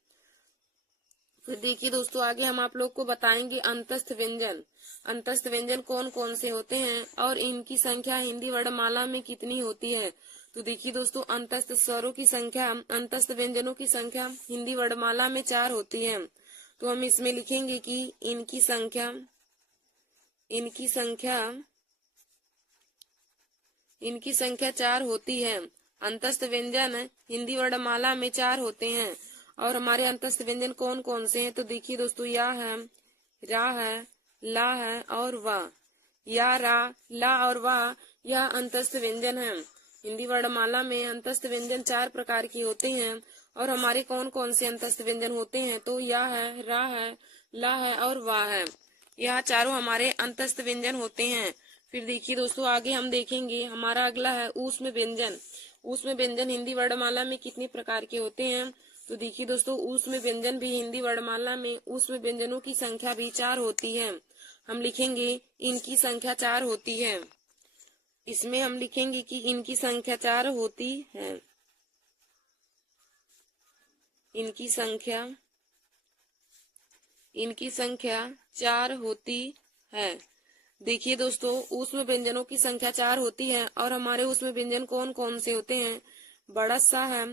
फिर देखिए दोस्तों, आगे हम आप लोग को बताएंगे अंतस्थ व्यंजन। अंतस्थ व्यंजन कौन कौन से होते हैं और इनकी संख्या हिंदी वर्णमाला में कितनी होती है। तो देखिए दोस्तों, अंतस्थ स्वरों की संख्या, अंतस्थ व्यंजनों की संख्या हिंदी वर्णमाला में 4 होती है। तो हम इसमें लिखेंगे कि इनकी संख्या 4 होती है। अंतस्थ व्यंजन हिंदी वर्णमाला में 4 होते हैं। और हमारे अंतस्थ व्यंजन कौन कौन से हैं? तो देखिए दोस्तों, या है, रा है, ला है और वाह। या, रा, ला और वाह, यह अंतस्थ व्यंजन है। हिंदी वर्णमाला में अंतस्थ व्यंजन 4 प्रकार के होते हैं। और हमारे कौन कौन से अंतस्थ व्यंजन होते हैं? तो या है, रा है, ला है और वाह है। यह चारों हमारे अंतस्थ व्यंजन होते हैं। फिर देखिए दोस्तों, आगे हम देखेंगे, हमारा अगला है ऊष्म व्यंजन। ऊष्म व्यंजन हिंदी वर्णमाला में कितने प्रकार के होते हैं? तो देखिए दोस्तों, ऊष्म व्यंजन भी हिंदी वर्णमाला में ऊष्म व्यंजनों की संख्या भी 4 होती है। हम लिखेंगे इनकी संख्या 4 होती है। इसमें हम लिखेंगे कि इनकी संख्या 4 होती है। इनकी संख्या 4 होती है। देखिए दोस्तों, ऊष्म व्यंजनों की संख्या 4 होती है। और हमारे ऊष्म व्यंजन कौन कौन से होते हैं? बड़ा सा है,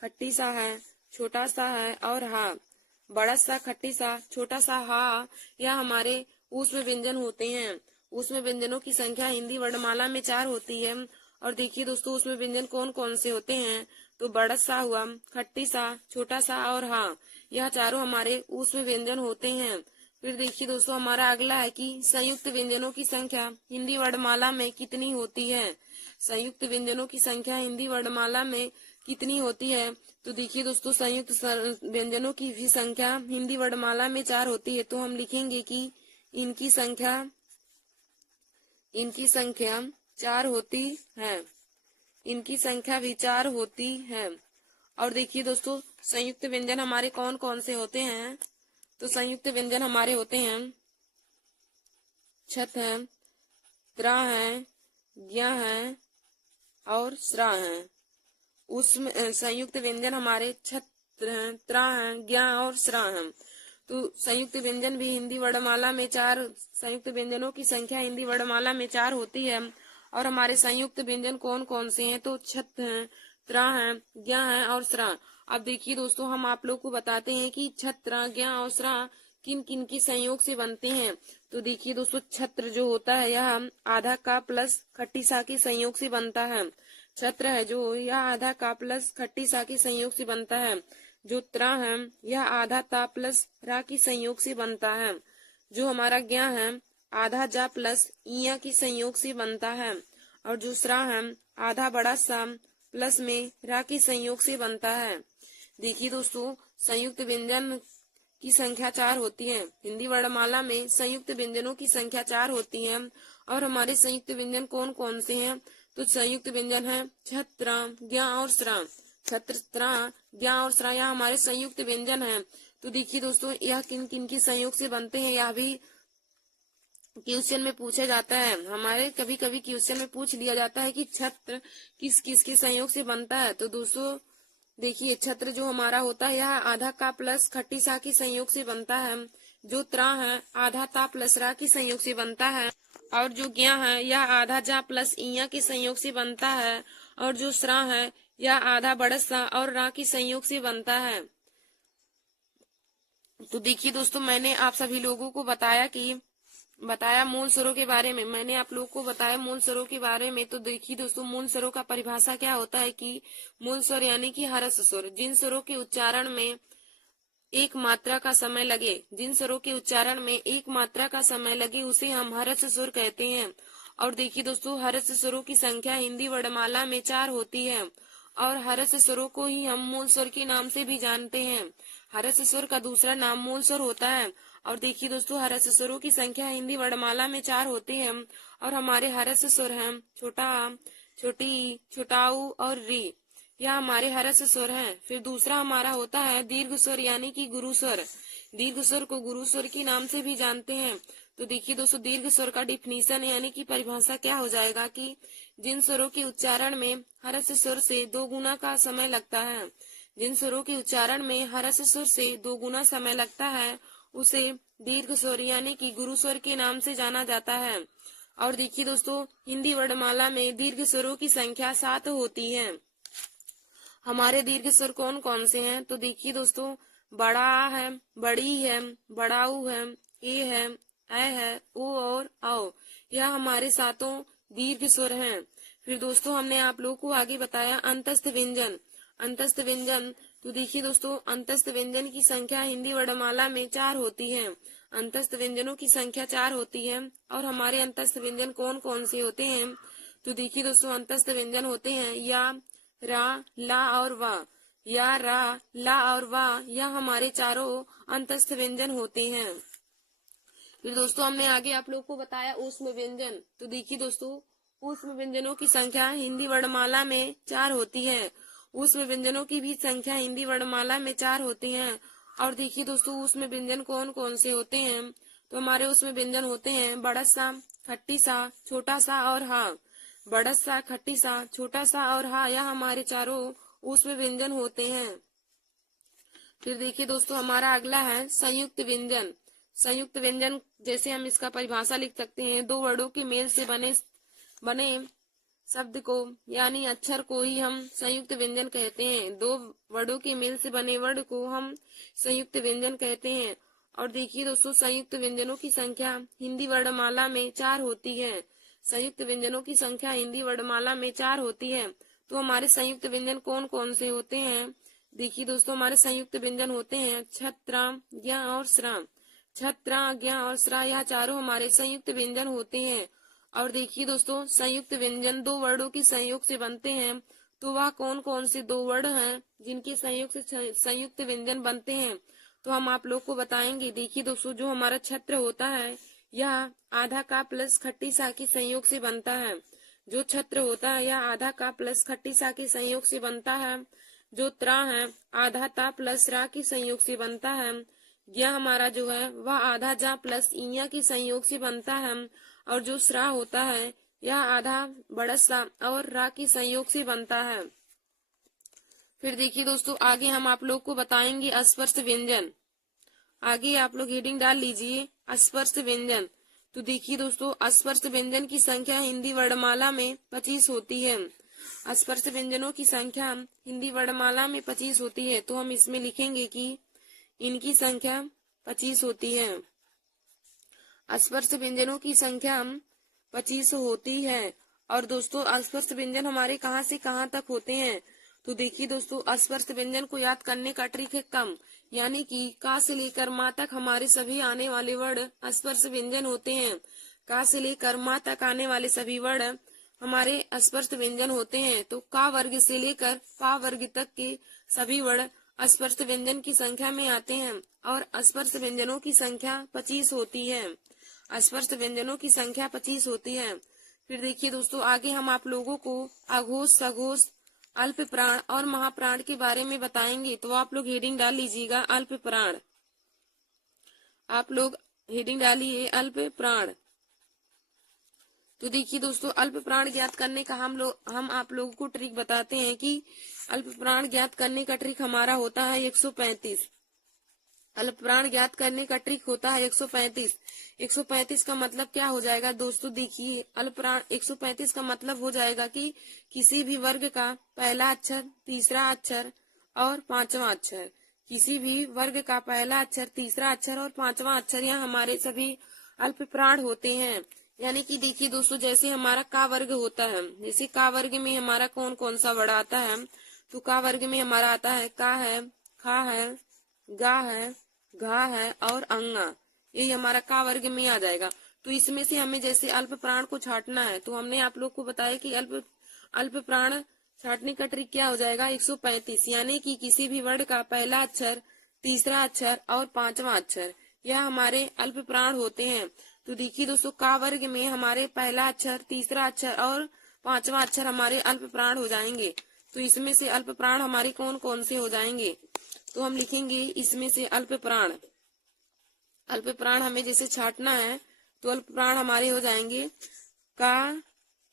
खट्टी सा है, छोटा सा है और हा। बड़ा सा, खट्टी सा, छोटा सा, हा, यह हमारे ऊष्म व्यंजन होते हैं। ऊष्म व्यंजनों की संख्या हिंदी वर्णमाला में 4 होती है। और देखिए दोस्तों, ऊष्म व्यंजन कौन कौन से होते हैं? तो बड़ा सा हुआ, खट्टी सा, छोटा सा और हा, यह चारों हमारे ऊष्म व्यंजन होते हैं। फिर देखिए दोस्तों, हमारा अगला है कि संयुक्त व्यंजनों की संख्या हिंदी वर्णमाला में कितनी होती है। संयुक्त व्यंजनों की संख्या हिंदी वर्णमाला में कितनी होती है? तो देखिए दोस्तों, संयुक्त व्यंजनों की भी संख्या हिंदी वर्णमाला में 4 होती है। तो हम लिखेंगे कि इनकी संख्या 4 होती है। इनकी संख्या भी 4 होती है। और देखिए दोस्तों, संयुक्त व्यंजन हमारे कौन कौन से होते हैं। तो संयुक्त व्यंजन हमारे होते हैं छत है, त्रा है, ज्ञ है और स्रा है। उसमें संयुक्त व्यंजन हमारे छत, त्रा है, ज्ञ और स्रा है। तो संयुक्त व्यंजन भी हिंदी वर्णमाला में 4, संयुक्त व्यंजनों की संख्या हिंदी वर्णमाला में 4 होती है। और हमारे संयुक्त व्यंजन कौन कौन से हैं, तो छत है, त्रा है, ज्ञ है और स्रा। अब देखिए दोस्तों, हम आप लोग को बताते हैं कि छत, त्रा, ज्ञ और स्रा किन किन की संयोग से बनते हैं। तो देखिए दोस्तों, छत्र जो होता है यह आधा का प्लस खट्टी सा के संयोग से बनता है। छत्र है जो यह आधा का प्लस खट्टी सा के संयोग से बनता है। जो त्रा है यह आधा ता प्लस रा की संयोग से बनता है। जो हमारा ज्ञ है आधा जा प्लस इया की संयोग से बनता है। और जो स्रा है आधा बड़ा सा प्लस में रा की संयोग से बनता है। देखिए दोस्तों, संयुक्त व्यंजन की संख्या 4 होती है। हिंदी वर्णमाला में संयुक्त व्यंजनों की संख्या 4 होती है। और हमारे संयुक्त व्यंजन कौन कौन से हैं, तो संयुक्त व्यंजन है छत, त्रा, ज्ञ और स्रा। छत्र, त्रा, ज्ञ और स्रा यह हमारे संयुक्त व्यंजन हैं। तो देखिए दोस्तों, यह किन किन की संयोग से बनते हैं, यह भी क्वेश्चन में पूछा जाता है। हमारे कभी कभी क्वेश्चन में पूछ लिया जाता है कि छत्र किस किस के संयोग से बनता है। तो दोस्तों देखिए, छत्र जो हमारा होता है यह आधा का प्लस खट्टी सा की संयोग से बनता है। जो त्रा है आधा ता प्लस रा की संयोग से बनता है। और जो ज्ञ है यह आधा जा प्लस इया के संयोग से बनता है। और जो स्रा है यह आधा बड़सा और रा की संयोग से बनता है। तो देखिए दोस्तों, मैंने आप सभी लोगों को बताया मूल स्वरों के बारे में। मैंने आप लोगों को बताया मूल स्वरों के बारे में। तो देखिए दोस्तों, मूल स्वरों का परिभाषा क्या होता है कि मूल स्वर यानी कि हर्ष स्वर, जिन स्वरों के उच्चारण में एक मात्रा का समय लगे, उसे हम हर्ष स्वर कहते हैं। और देखिए दोस्तों, हर्ष स्वरों की संख्या हिंदी वर्णमाला में 4 होती है। और हर्ष स्वरों को ही हम मूल स्वर के नाम से भी जानते हैं। हर्ष स्वर का दूसरा नाम मूल स्वर होता है। और देखिए दोस्तों, हर्ष स्वरों की संख्या हिंदी वर्णमाला में 4 होती है। और हमारे हर्ष स्वर हैं छोटा, छोटी, छोटाऊ और री, यह हमारे हर्ष स्वर हैं। फिर दूसरा हमारा होता है दीर्घ स्वर यानी कि गुरु स्वर। दीर्घ स्वर को गुरु स्वर के नाम से भी जानते हैं। तो देखिए दोस्तों, दीर्घ स्वर का डिफिनीशन यानी कि परिभाषा क्या हो जाएगा कि जिन स्वरों के उच्चारण में हर्ष स्वर से 2 गुना का समय लगता है, जिन स्वरों के उच्चारण में हर्ष स्वर से 2 गुना समय लगता है, उसे दीर्घ स्वर यानी कि गुरु स्वर के नाम से जाना जाता है। और देखिए दोस्तों, हिंदी वर्णमाला में दीर्घ स्वरों की संख्या 7 होती है। हमारे दीर्घ स्वर कौन कौन से हैं, तो देखिए दोस्तों, बड़ा है, बड़ी है, बड़ाऊ है, ए है, ओ और आओ, यह हमारे 7 दीर्घ स्वर हैं। फिर दोस्तों, हमने आप लोगों को आगे बताया अंतस्थ व्यंजन। अंतस्थ व्यंजन, तो देखिए दोस्तों, अंतस्थ व्यंजन की संख्या हिंदी वर्णमाला में 4 होती है। अंतस्थ व्यंजनों की संख्या 4 होती है। और हमारे अंतस्थ व्यंजन कौन कौन से होते हैं, तो देखिए दोस्तों, अंतस्थ व्यंजन होते हैं या, रा, ला और वा। या, रा, ला और वा यह हमारे चारों अंतस्थ व्यंजन होते हैं। फिर दोस्तों, हमने आगे आप लोग को बताया ऊष्म व्यंजन। तो देखिए दोस्तों, ऊष्म व्यंजनों की संख्या हिंदी वर्णमाला में 4 होती है। ऊष्म व्यंजनों की भी संख्या हिंदी वर्णमाला में 4 होती है। और देखिए दोस्तों, ऊष्म व्यंजन कौन कौन से होते हैं, तो हमारे ऊष्म व्यंजन होते हैं बड़ा सा, खट्टी सा, छोटा सा और हा। बड़ा सा, खट्टी सा, छोटा सा और हा, यह हमारे चारों ऊष्म व्यंजन होते हैं। फिर देखिए दोस्तों, हमारा अगला है संयुक्त व्यंजन। संयुक्त व्यंजन जैसे हम इसका परिभाषा लिख सकते हैं, 2 वर्डों के मेल से बने शब्द को यानी अक्षर को ही हम संयुक्त व्यंजन कहते हैं। 2 वर्डों के मेल से बने वर्ड को हम संयुक्त व्यंजन कहते हैं। और देखिए दोस्तों, संयुक्त व्यंजनों की संख्या हिंदी वर्णमाला में 4 होती है। संयुक्त व्यंजनों की संख्या हिंदी वर्णमाला में 4 होती है। तो हमारे संयुक्त व्यंजन कौन कौन से होते हैं, देखिए दोस्तों, हमारे संयुक्त व्यंजन होते हैं छत्र, ज्ञ और स्रा। छत्र, ज्ञ और स्रा यह चारों हमारे संयुक्त व्यंजन होते हैं। और देखिए दोस्तों, संयुक्त व्यंजन 2 वर्डों की संयोग से बनते हैं। तो वह कौन कौन से दो वर्ण हैं जिनके संयोग से संयुक्त व्यंजन बनते हैं, तो हम आप लोग को बताएंगे। देखिए दोस्तों, जो हमारा छत्र होता है यह आधा का प्लस खट्टी सा के संयोग से बनता है। जो छत्र होता है यह आधा का प्लस खट्टी सा के संयोग से बनता है। जो त्रा है आधा ता प्लस रा के संयोग से बनता है। यह हमारा जो है वह आधा जा प्लस इया के संयोग से बनता है। और जो स्रा होता है यह आधा बड़सा और रा के संयोग से बनता है। फिर देखिए दोस्तों, आगे हम आप लोग को बताएंगे अस्पर्श व्यंजन। आगे आप लोग हेडिंग डाल लीजिए अस्पर्श व्यंजन। तो देखिए दोस्तों, अस्पर्श व्यंजन की संख्या हिंदी वर्णमाला में 25 होती है। अस्पर्श व्यंजनों की संख्या हिंदी वर्णमाला में 25 होती है। तो हम इसमें लिखेंगे कि इनकी संख्या 25 होती है। अस्पर्श व्यंजनों की संख्या 25 होती है। और दोस्तों, अस्पर्श व्यंजन हमारे कहाँ से कहाँ तक होते हैं, तो देखिए दोस्तों, अस्पर्श व्यंजन को याद करने का ट्रिक है कम, यानी कि का से लेकर माँ तक हमारे सभी आने वाले वर्ण अस्पर्श व्यंजन होते हैं। का से लेकर माँ तक आने वाले सभी वर्ण हमारे अस्पर्श व्यंजन होते हैं। तो का वर्ग से लेकर पा वर्ग तक के सभी वर्ण अस्पर्श व्यंजन की संख्या में आते हैं। और अस्पर्श व्यंजनों की संख्या 25 होती है। अस्पर्श व्यंजनों की संख्या 25 होती है। फिर देखिए दोस्तों, आगे हम आप लोगों को अघोष, सघोष, अल्प प्राण और महाप्राण के बारे में बताएंगे। तो आप लोग हेडिंग डाल लीजिएगा अल्प प्राण। आप लोग हेडिंग डालिए अल्प प्राण। तो देखिए दोस्तों, अल्प प्राण ज्ञात करने का हम आप लोगों को ट्रिक बताते हैं कि अल्प प्राण ज्ञात करने का ट्रिक हमारा होता है 135। अल्प प्राण ज्ञात करने का ट्रिक होता है 135। 135 का मतलब क्या हो जाएगा दोस्तों, देखिए अल्प प्राण 135 का मतलब हो जाएगा कि किसी भी वर्ग का पहला अक्षर, तीसरा अक्षर और पांचवा अक्षर। किसी भी वर्ग का पहला अक्षर, तीसरा अक्षर और पांचवा अक्षर यह हमारे सभी अल्प प्राण होते हैं। यानी कि देखिए दोस्तों, जैसे हमारा का वर्ग होता है, जैसे का वर्ग में हमारा कौन कौन सा वर्ड आता है, तो का वर्ग में हमारा आता है का है, खा है, गा है, घा है और अंगा। ये हमारा का वर्ग में आ जाएगा। तो इसमें से हमें जैसे अल्प प्राण को छाटना है, तो हमने आप लोग को बताया कि अल्प प्राण छाटने का ट्रिक क्या हो जाएगा 135। यानी कि किसी भी वर्ड का पहला अक्षर, तीसरा अक्षर और पांचवा अक्षर यह हमारे अल्प प्राण होते हैं। तो देखिए दोस्तों, का वर्ग में हमारे पहला अक्षर, तीसरा अक्षर और पांचवा अक्षर हमारे अल्प प्राण हो जाएंगे। तो इसमें से अल्प प्राण हमारे कौन कौन से हो जाएंगे, तो हम लिखेंगे इसमें से अल्प प्राण। अल्प प्राण हमें जैसे छाटना है, तो अल्प प्राण हमारे हो जाएंगे का,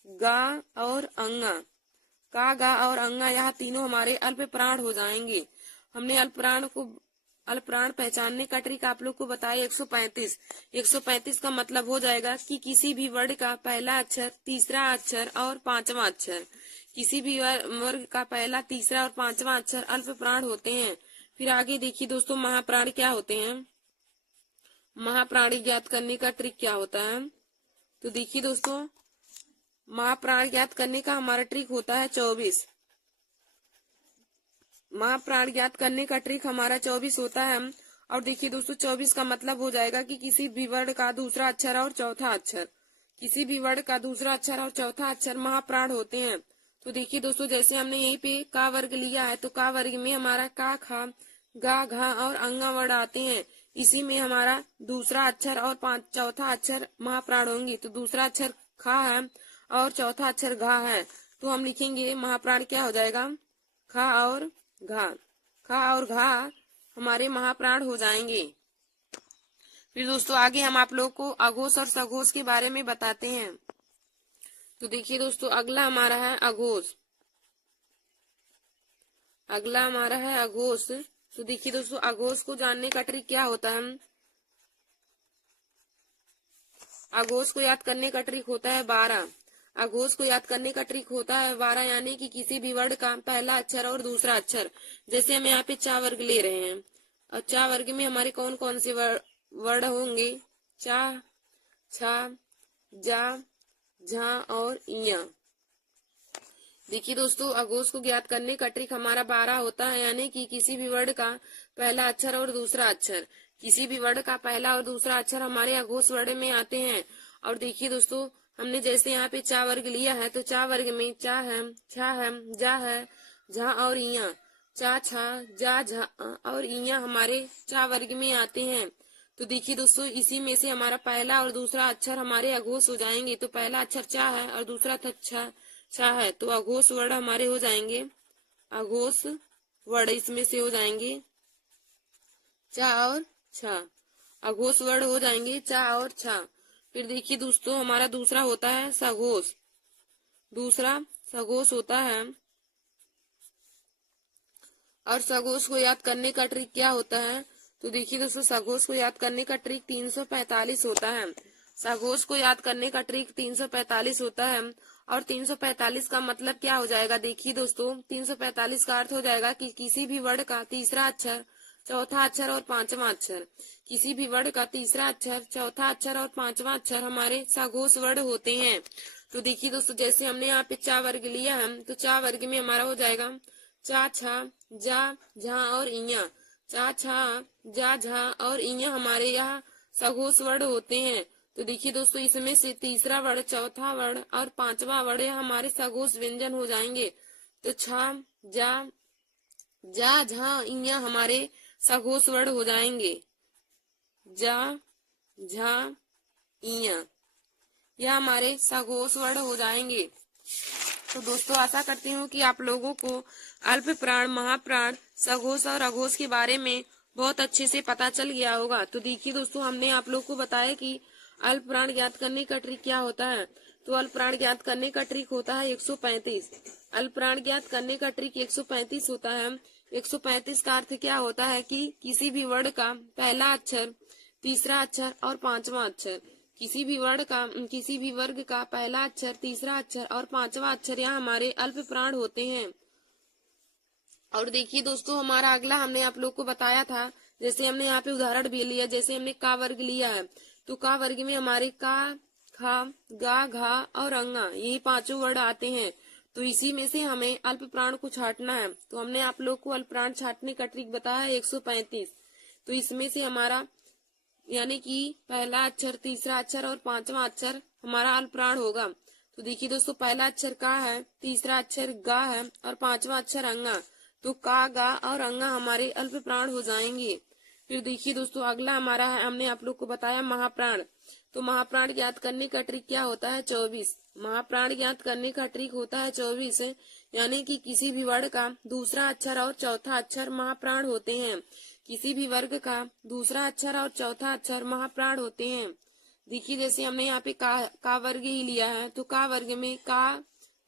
गा और अंगा। का, गा और अंगा यह तीनों हमारे अल्प प्राण हो जाएंगे। हमने अल्प प्राण पहचानने का ट्रिक आप लोग को बताया 135। 135 का मतलब हो जाएगा कि किसी भी वर्ड का पहला अक्षर, तीसरा अक्षर और पांचवा अक्षर। किसी भी वर्ग का पहला, तीसरा और पांचवा अक्षर अल्प प्राण होते हैं। फिर आगे देखिए दोस्तों, महाप्राण क्या होते हैं। महाप्राणी ज्ञात करने का ट्रिक क्या होता है, तो देखिए दोस्तों, महाप्राण ज्ञात करने का हमारा ट्रिक होता है 24। महाप्राण ज्ञात करने का ट्रिक हमारा 24 होता है। और देखिए दोस्तों, 24 का मतलब हो जाएगा कि किसी भी वर्ड का दूसरा अक्षर और चौथा अक्षर, किसी भी वर्ड का दूसरा अक्षर और चौथा अक्षर महाप्राण होते हैं। तो देखिए दोस्तों, जैसे हमने यहीं पे का वर्ग लिया है, तो का वर्ग में हमारा का, खा, गा, घा और अंगा वर्ड आते हैं। इसी में हमारा दूसरा अक्षर और चौथा अक्षर महाप्राण होंगे। तो दूसरा अक्षर खा है और चौथा अक्षर घा है। तो हम लिखेंगे महाप्राण क्या हो जाएगा, खा और घा। खा और घा हमारे महाप्राण हो जाएंगे। फिर दोस्तों, आगे हम आप लोग को अघोष और सघोष के बारे में बताते हैं। तो देखिए दोस्तों, अगला हमारा है अघोष। अगला हमारा है अघोष। तो देखिए दोस्तों, अघोष को जानने का ट्रिक क्या होता है, अघोष को याद करने का ट्रिक होता है 12। अघोष को याद करने का ट्रिक होता है 12, यानी कि किसी भी वर्ड का पहला अक्षर और दूसरा अक्षर। जैसे हम यहाँ पे चा वर्ग ले रहे हैं, और चा वर्ग में हमारे कौन कौन से वर्ड होंगे, चा, छा, जा, झा और इया। देखिए दोस्तों, अघोष को ज्ञात करने का ट्रिक हमारा 12 होता है, यानी कि किसी भी वर्ड का पहला अक्षर और दूसरा अक्षर। किसी भी वर्ड का पहला और दूसरा अक्षर हमारे अघोष वर्ड में आते हैं। और देखिए दोस्तों, हमने जैसे यहाँ पे चा वर्ग लिया है तो चा वर्ग में चा है, छा है, जा है, झा और इया, चा छा जा झा और इया हमारे चा वर्ग में आते हैं। तो देखिए दोस्तों, इसी में से हमारा पहला और दूसरा अक्षर हमारे अघोष हो जाएंगे। तो पहला अक्षर चा है और दूसरा छा है, तो अघोष वर्ण हमारे हो जाएंगे, अघोष वर्ण इसमें से हो जाएंगे चा और छा, अघोष वर्ण हो जाएंगे चा और छा। फिर देखिए दोस्तों, हमारा दूसरा होता है सघोष। दूसरा सघोष होता है, और सघोष को याद करने का ट्रिक क्या होता है? तो देखिए दोस्तों, सघोष को याद करने का ट्रिक 345 होता है। सघोष को याद करने का ट्रिक 345 होता है। और 345 का मतलब क्या हो जाएगा? देखिए दोस्तों, 345 का अर्थ हो जाएगा कि किसी भी वर्ड का तीसरा अक्षर, चौथा अक्षर और पांचवा अक्षर, किसी भी वर्ड का तीसरा अक्षर, चौथा अक्षर और पांचवा अक्षर हमारे सघोष वर्ण होते हैं। तो देखिए दोस्तों, जैसे हमने यहाँ पे चा वर्ग लिया है तो चा वर्ग में हमारा हो जाएगा चा छा जा झा और इया, चा छा जा झा और इया हमारे यहाँ सघोष वर्ण होते हैं। तो देखिए दोस्तों, इसमें से तीसरा वर्ण, चौथा वर्ण और पांचवा वर्ण हमारे सघोष व्यंजन हो जाएंगे। तो छा जा जा झा इया हमारे सघोष वर्ण हो जाएंगे, जा झा इया, यह हमारे सघोष वर्ण हो जाएंगे। तो दोस्तों, आशा करती हूँ कि आप लोगों को अल्प प्राण, महाप्राण, सघोष और अघोष के बारे में बहुत अच्छे से पता चल गया होगा। तो देखिए दोस्तों, हमने आप लोग को बताया कि अल्प प्राण ज्ञात करने का ट्रिक क्या होता है। तो अल्प प्राण ज्ञात करने का ट्रिक होता है 135। अल्प प्राण ज्ञात करने का ट्रिक 135 होता है। 135 का अर्थ क्या होता है कि किसी भी वर्ण का पहला अक्षर, तीसरा अक्षर और पांचवा अक्षर, किसी भी वर्ग का पहला अक्षर, तीसरा अक्षर और पांचवा अक्षर यहाँ हमारे अल्प प्राण होते हैं। और देखिए दोस्तों, हमारा अगला हमने आप लोग को बताया था, जैसे हमने यहाँ पे उदाहरण भी लिया, जैसे हमने का वर्ग लिया है तो का वर्ग में हमारे का, खा, गा, घा और अंगा, यही पांचों वर्ण आते हैं। तो इसी में से हमें अल्प प्राण को छांटना है। तो हमने आप लोग को अल्प प्राण छांटने का ट्रिक बताया है 135। तो इसमें से हमारा यानी कि पहला अक्षर, तीसरा अक्षर और पांचवा अक्षर हमारा अल्प प्राण होगा। तो देखिए दोस्तों, पहला अक्षर का है, तीसरा अक्षर गा है और पांचवा अक्षर अंगा, तो का, गा और अंगा हमारे अल्प प्राण हो जाएंगे। फिर देखिए दोस्तों, अगला हमारा है, हमने आप लोग को बताया महाप्राण। तो महाप्राण ज्ञात करने का ट्रिक क्या होता है? 24। महाप्राण ज्ञात करने का ट्रिक होता है 24, यानी कि किसी भी वर्ण का दूसरा अक्षर और चौथा अक्षर महाप्राण होते हैं। किसी भी वर्ग का दूसरा अक्षर और चौथा अक्षर महाप्राण होते हैं। देखिए, जैसे हमने यहाँ पे का वर्ग ही लिया है तो का वर्ग में का,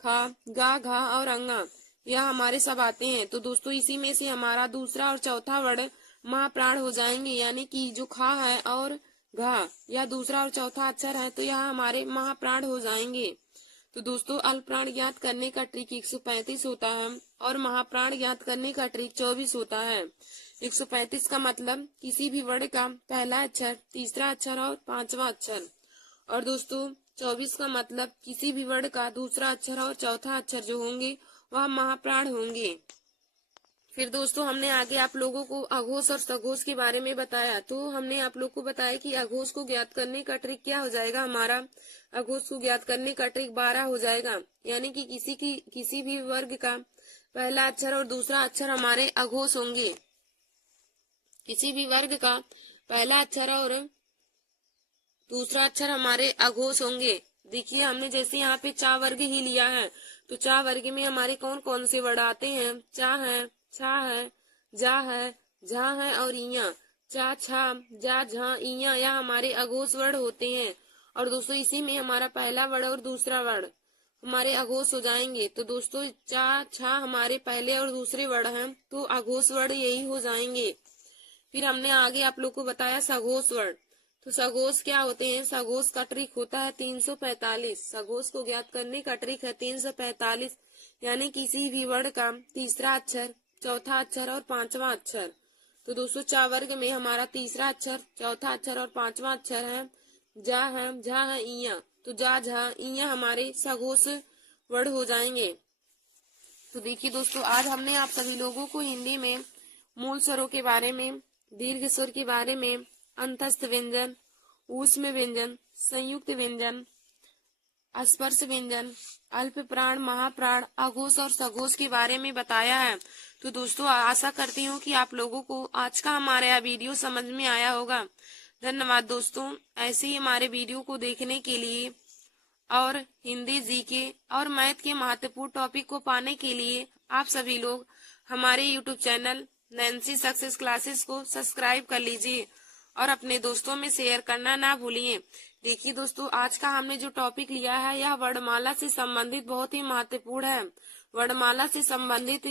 खा, गा, घा और अंगा, यह हमारे सब आते हैं। तो दोस्तों, इसी में से हमारा दूसरा और चौथा वर्ण महाप्राण हो जाएंगे, यानी कि जो खा है और घा या दूसरा और चौथा अक्षर है तो यह हमारे महाप्राण हो जाएंगे। तो दोस्तों, अल्प प्राण ज्ञात करने का ट्रिक 135 होता है और महाप्राण ज्ञात करने का ट्रिक 24 होता है। 135 का मतलब किसी भी वर्ण का पहला अक्षर, तीसरा अक्षर और पांचवा अक्षर, और दोस्तों 24 का मतलब किसी भी वर्ण का दूसरा अक्षर और चौथा अक्षर जो होंगे वह महाप्राण होंगे। फिर दोस्तों, हमने आगे आप लोगों को अघोष और सघोष के बारे में बताया। तो हमने आप लोग को बताया कि अघोष को ज्ञात करने का ट्रिक क्या हो जाएगा हमारा? अघोष को ज्ञात करने का ट्रिक 12 हो जाएगा, यानी कि किसी भी वर्ग का पहला अक्षर और दूसरा अक्षर हमारे अघोष होंगे। किसी भी वर्ग का पहला अक्षर और दूसरा अक्षर हमारे अघोष होंगे। देखिए, हमने जैसे यहाँ पे चा वर्ग ही लिया है तो चा वर्ग में हमारे कौन कौन से वर्ण आते हैं? चा है, छा है, जा है, झा है और इया, चा छा जा झा इया, या हमारे अघोष वर्ण होते हैं। और दोस्तों, इसी में हमारा पहला वर्ण और दूसरा वर्ण हमारे अघोष हो जाएंगे। तो दोस्तों, चा छा हमारे पहले और दूसरे वर्ण हैं तो अघोष वर्ण यही हो जाएंगे। फिर हमने आगे आप लोग को बताया सघोष वर्ण। तो सघोष क्या होते हैं? सघोष का ट्रिक होता है 345। सघोष को ज्ञात करने का ट्रिक है 345, यानी किसी भी वर्ण का तीसरा अक्षर, चौथा अक्षर और पांचवा अक्षर। तो दोस्तों, चा वर्ग में हमारा तीसरा अक्षर, चौथा अक्षर और पांचवा अक्षर है जा है, झा है, इया, तो जा झा इया हमारे सघोष वर्ण हो जाएंगे। तो देखिए दोस्तों, आज हमने आप सभी लोगों को हिंदी में मूल स्वरों के बारे में, दीर्घ स्वर के बारे में, अंतस्थ व्यंजन, ऊष्म व्यंजन, संयुक्त व्यंजन, स्पर्श व्यंजन, अल्प प्राण, महाप्राण, अघोष और सघोष के बारे में बताया है। तो दोस्तों आशा करती हूँ कि आप लोगों को आज का हमारा यह वीडियो समझ में आया होगा। धन्यवाद दोस्तों। ऐसे ही हमारे वीडियो को देखने के लिए और हिंदी, जीके और मैथ के महत्वपूर्ण टॉपिक को पाने के लिए आप सभी लोग हमारे YouTube channel Nancy success classes को सब्सक्राइब कर लीजिए और अपने दोस्तों में शेयर करना ना भूलिए। देखिए दोस्तों, आज का हमने जो टॉपिक लिया है यह वर्णमाला से संबंधित बहुत ही महत्वपूर्ण है। वर्णमाला से संबंधित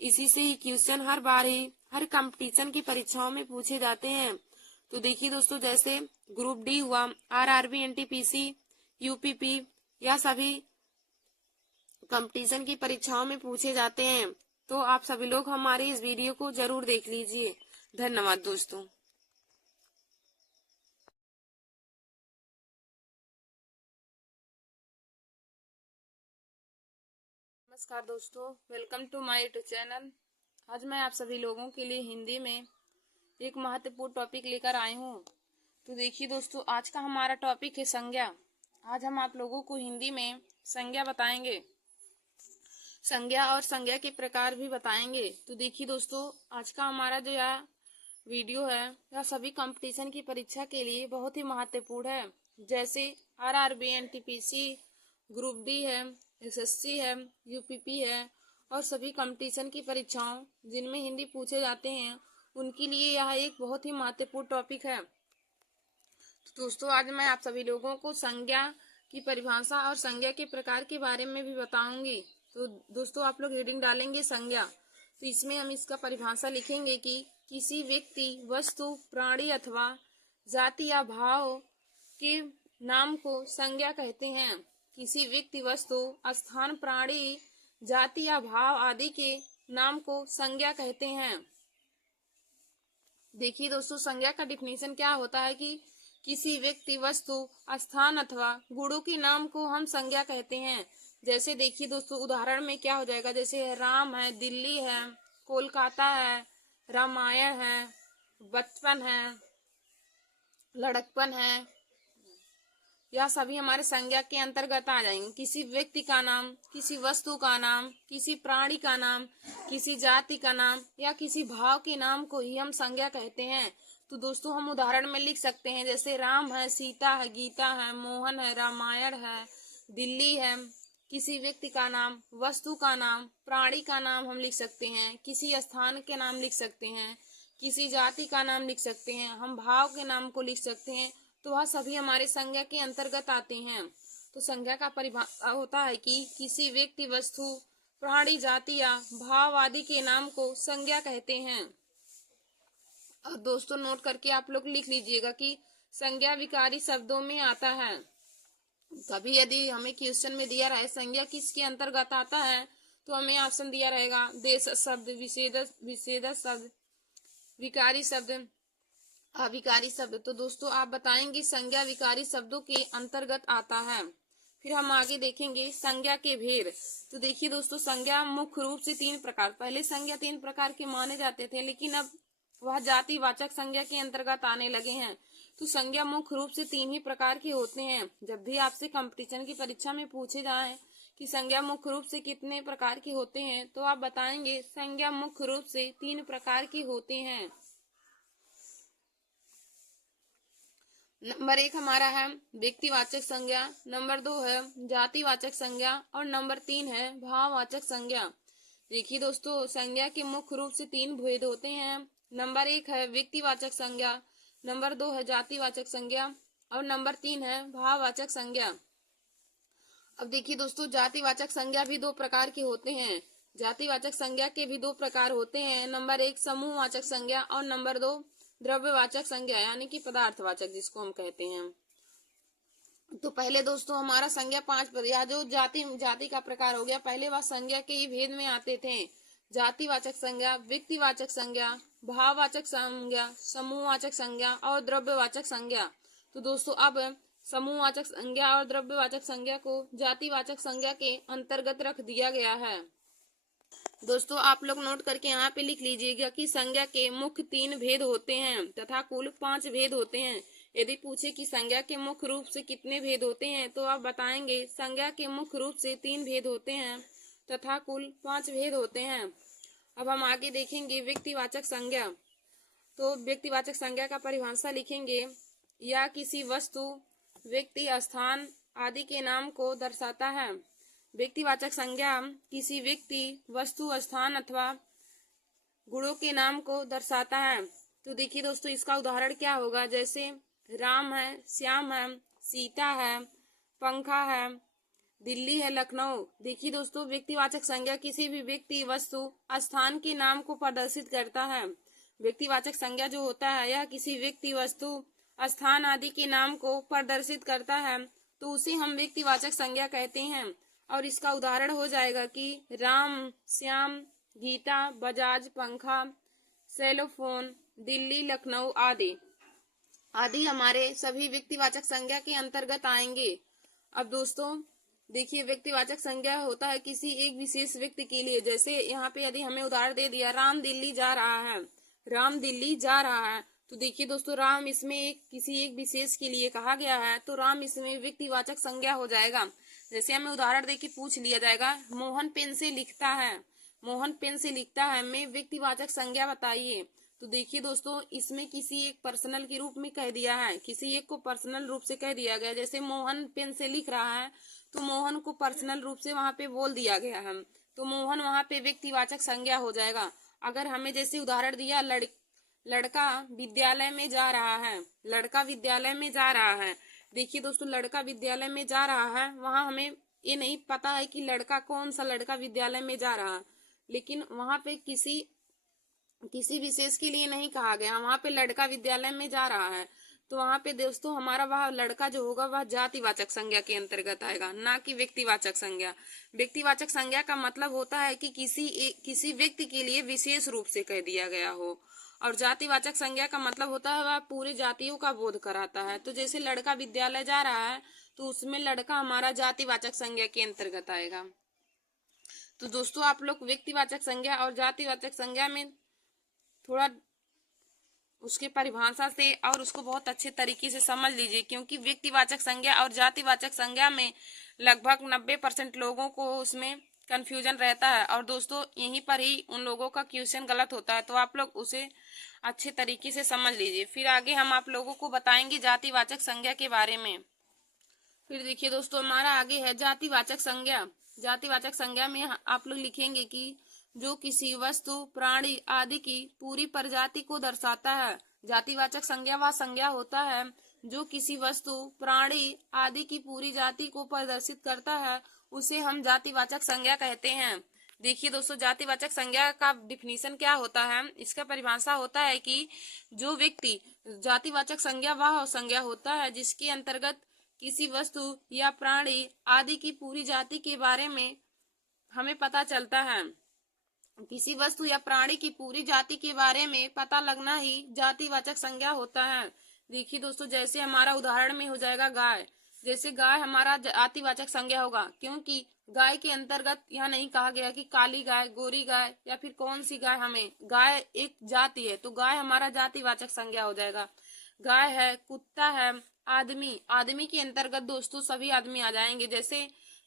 इसी से ही क्वेश्चन हर बार ही हर कंपटीशन की परीक्षाओं में पूछे जाते हैं। तो देखिए दोस्तों, जैसे ग्रुप डी हुआ, आरआरबी, एनटीपीसी, यूपीपी, यह सभी कंपटीशन की परीक्षाओं में पूछे जाते हैं। तो आप सभी लोग हमारे इस वीडियो को जरूर देख लीजिए। धन्यवाद दोस्तों। नमस्कार दोस्तों, welcome to my YouTube channel. आज मैं आप सभी लोगों के लिए हिंदी में एक महत्वपूर्ण टॉपिक लेकर आई हूँ। तो देखिए दोस्तों, आज का हमारा टॉपिक है संज्ञा। आज हम आप लोगों को हिंदी में संज्ञा बताएंगे, संज्ञा और संज्ञा के प्रकार भी बताएंगे। तो देखिए दोस्तों, आज का हमारा जो यह वीडियो है यह सभी कंपटीशन की परीक्षा के लिए बहुत ही महत्वपूर्ण है। जैसे आरआरबी, एनटीपीसी, ग्रुप डी है, एसएससी है, यूपीपी है और सभी कंपटीशन की परीक्षाओं जिनमें हिंदी पूछे जाते हैं उनके लिए यह एक बहुत ही महत्वपूर्ण टॉपिक है। तो दोस्तों आज मैं आप सभी लोगों को संज्ञा की परिभाषा और संज्ञा के प्रकार के बारे में भी बताऊंगी। तो दोस्तों आप लोग रीडिंग डालेंगे संज्ञा, तो इसमें हम इसका परिभाषा लिखेंगे कि किसी व्यक्ति, वस्तु, प्राणी अथवा जाति या भाव के नाम को संज्ञा कहते हैं। किसी व्यक्ति, वस्तु, स्थान, प्राणी, जाति या भाव आदि के नाम को संज्ञा कहते हैं। देखिए दोस्तों, संज्ञा का डिफिनेशन क्या होता है कि किसी व्यक्ति, वस्तु, स्थान अथवा गुणों के नाम को हम संज्ञा कहते हैं। जैसे देखिए दोस्तों, उदाहरण में क्या हो जाएगा, जैसे राम है, दिल्ली है, कोलकाता है, रामायण है, बचपन है, लड़कपन है, यह सभी हमारे संज्ञा के अंतर्गत आ जाएंगे। किसी व्यक्ति का नाम, किसी वस्तु का नाम, किसी प्राणी का नाम, किसी जाति का नाम या किसी भाव के नाम को ही हम संज्ञा कहते हैं। तो दोस्तों हम उदाहरण में लिख सकते हैं, जैसे राम है, सीता है, गीता है, मोहन है, रामायण है, दिल्ली है। किसी व्यक्ति का नाम, वस्तु का नाम, प्राणी का नाम हम लिख सकते हैं, किसी स्थान के नाम लिख सकते हैं, किसी जाति का नाम लिख सकते हैं, हम भाव के नाम को लिख सकते हैं। तो वह सभी हमारे संज्ञा के अंतर्गत आते हैं। तो संज्ञा का परिभाषा होता है कि किसी व्यक्ति, वस्तु, प्राणी, जाति या भाव आदि के नाम को संज्ञा कहते हैं। और दोस्तों नोट करके आप लोग लिख लीजिएगा कि संज्ञा विकारी शब्दों में आता है। कभी यदि हमें क्वेश्चन में दिया रहे संज्ञा किसके अंतर्गत आता है तो हमें ऑप्शन दिया रहेगा देश शब्द, विशेषण शब्द, विकारी शब्द, अविकारी शब्द। तो दोस्तों आप बताएंगे संज्ञा विकारी शब्दों के अंतर्गत आता है। फिर हम आगे देखेंगे संज्ञा के भेद। तो देखिए दोस्तों, संज्ञा मुख्य रूप से तीन प्रकार, पहले संज्ञा तीन प्रकार के माने जाते थे लेकिन अब वह जातिवाचक संज्ञा के अंतर्गत आने लगे हैं। तो संज्ञा मुख्य रूप से तीन ही प्रकार के होते हैं। जब भी आपसे कंपटीशन की परीक्षा में पूछे जाए कि संज्ञा मुख्य रूप से कितने प्रकार के होते हैं तो आप बताएंगे संज्ञा मुख्य रूप से तीन प्रकार के होते हैं। नंबर 1 हमारा है व्यक्तिवाचक संज्ञा, नंबर 2 है जातिवाचक संज्ञा और नंबर 3 है भाववाचक संज्ञा। देखिए दोस्तों, संज्ञा के मुख्य रूप से तीन भेद होते हैं। नंबर 1 है व्यक्तिवाचक संज्ञा, नंबर 2 है जातिवाचक संज्ञा और नंबर 3 है भाववाचक संज्ञा। अब देखिए दोस्तों, जातिवाचक संज्ञा भी दो प्रकार के होते हैं। जातिवाचक संज्ञा के भी दो प्रकार होते हैं। नंबर 1 समूहवाचक संज्ञा और नंबर 2 द्रव्यवाचक संज्ञा यानी कि पदार्थवाचक जिसको हम कहते हैं। तो पहले दोस्तों हमारा संज्ञा या जो जाति का प्रकार हो गया, पहले वह संज्ञा के ही भेद में आते थे। जातिवाचक संज्ञा, व्यक्तिवाचक संज्ञा, भाववाचक संज्ञा, समूहवाचक संज्ञा और द्रव्यवाचक संज्ञा। तो दोस्तों अब समूहवाचक संज्ञा और द्रव्यवाचक संज्ञा को जातिवाचक संज्ञा के अंतर्गत रख दिया गया है। दोस्तों आप लोग नोट करके यहाँ पे लिख लीजिएगा कि संज्ञा के मुख्य 3 भेद होते हैं तथा कुल 5 भेद होते हैं। यदि पूछे कि संज्ञा के मुख्य रूप से कितने भेद होते हैं तो आप बताएंगे संज्ञा के मुख्य रूप से 3 भेद होते हैं तथा कुल 5 भेद होते हैं। अब हम आगे देखेंगे व्यक्तिवाचक संज्ञा। तो व्यक्तिवाचक संज्ञा का परिभाषा लिखेंगे, या किसी वस्तु, व्यक्ति, स्थान आदि के नाम को दर्शाता है। व्यक्तिवाचक संज्ञा किसी व्यक्ति, वस्तु, स्थान अथवा गुणों के नाम को दर्शाता है। तो देखिए दोस्तों, इसका उदाहरण क्या होगा, जैसे राम है, श्याम है, सीता है, पंखा है, दिल्ली है, लखनऊ। देखिए दोस्तों, व्यक्तिवाचक संज्ञा किसी भी व्यक्ति, वस्तु, स्थान के नाम को प्रदर्शित करता है। व्यक्तिवाचक संज्ञा जो होता है यह किसी व्यक्ति, वस्तु, स्थान आदि के नाम को प्रदर्शित करता है, तो उसे हम व्यक्तिवाचक संज्ञा कहते हैं। और इसका उदाहरण हो जाएगा कि राम, श्याम, गीता, बजाज, पंखा, सेलोफोन, दिल्ली, लखनऊ आदि हमारे सभी व्यक्तिवाचक संज्ञा के अंतर्गत आएंगे। अब दोस्तों देखिए, व्यक्तिवाचक संज्ञा होता है किसी एक विशेष व्यक्ति के लिए। जैसे यहाँ पे यदि हमें उदाहरण दे दिया, राम दिल्ली जा रहा है, राम दिल्ली जा रहा है, तो देखिए दोस्तों, राम इसमें किसी एक विशेष के लिए कहा गया है, तो राम इसमें व्यक्तिवाचक संज्ञा हो जाएगा। जैसे हमें उदाहरण देके पूछ लिया जाएगा, मोहन पेन से लिखता है, मोहन पेन से लिखता है में व्यक्तिवाचक संज्ञा बताइए। तो देखिए दोस्तों, इसमें किसी एक पर्सनल के रूप में कह दिया है, किसी एक को पर्सनल रूप से कह दिया गया। जैसे मोहन पेन से लिख रहा है, तो मोहन को पर्सनल रूप से वहां पे बोल दिया गया है, तो मोहन वहां पे व्यक्तिवाचक संज्ञा हो जाएगा। अगर हमें जैसे उदाहरण दिया, लड़का विद्यालय में जा रहा है, लड़का विद्यालय में जा रहा है। देखिए दोस्तों, लड़का विद्यालय में जा रहा है, वहां हमें ये नहीं पता है कि लड़का कौन सा लड़का विद्यालय में जा रहा है, लेकिन वहां पे किसी विशेष के लिए नहीं कहा गया, वहां पे लड़का विद्यालय में जा रहा है, तो वहां पे दोस्तों हमारा वह लड़का जो होगा वह जातिवाचक संज्ञा के अंतर्गत आएगा, ना कि व्यक्तिवाचक संज्ञा। व्यक्तिवाचक संज्ञा का मतलब होता है कि किसी व्यक्ति के लिए विशेष रूप से कह दिया गया हो, और जातिवाचक संज्ञा का मतलब होता है वह पूरे जातियों का बोध कराता है। तो जैसे लड़का विद्यालय जा रहा है, तो उसमें लड़का हमारा जातिवाचक संज्ञा के अंतर्गत आएगा। तो दोस्तों, आप लोग व्यक्तिवाचक संज्ञा और जातिवाचक संज्ञा में थोड़ा उसके परिभाषा से और उसको बहुत अच्छे तरीके से समझ लीजिए, क्योंकि व्यक्तिवाचक संज्ञा और जातिवाचक संज्ञा में लगभग 90% लोगों को उसमें कंफ्यूजन रहता है, और दोस्तों यहीं पर ही उन लोगों का क्वेश्चन गलत होता है। तो आप लोग उसे अच्छे तरीके से समझ लीजिए। फिर आगे हम आप लोगों को बताएंगे जातिवाचक संज्ञा के बारे में। फिर देखिए दोस्तों, हमारा आगे है जातिवाचक संज्ञा। जातिवाचक संज्ञा में आप लोग लिखेंगे कि जो किसी वस्तु, प्राणी आदि की पूरी प्रजाति को दर्शाता है। जातिवाचक संज्ञा वह संज्ञा होता है जो किसी वस्तु, प्राणी आदि की पूरी जाति को प्रदर्शित करता है, उसे हम जातिवाचक संज्ञा कहते हैं। देखिए दोस्तों, जातिवाचक संज्ञा का डिफिनीशन क्या होता है, इसका परिभाषा होता है कि जो व्यक्ति, जातिवाचक संज्ञा वह संज्ञा होता है जिसके अंतर्गत किसी वस्तु या प्राणी आदि की पूरी जाति के बारे में हमें पता चलता है। किसी वस्तु या प्राणी की पूरी जाति के बारे में पता लगना ही जातिवाचक संज्ञा होता है। देखिए दोस्तों, जैसे हमारा उदाहरण में हो जाएगा गाय। जैसे गाय हमारा जातिवाचक संज्ञा होगा, क्योंकि गाय के अंतर्गत यह नहीं कहा गया कि काली गाय, गोरी गाय या फिर कौन सी गाय, हमें गाय एक जाति है, तो गाय हमारा जातिवाचक संज्ञा हो जाएगा। गाय है, कुत्ता है, आदमी के अंतर्गत दोस्तों सभी आदमी आ जाएंगे।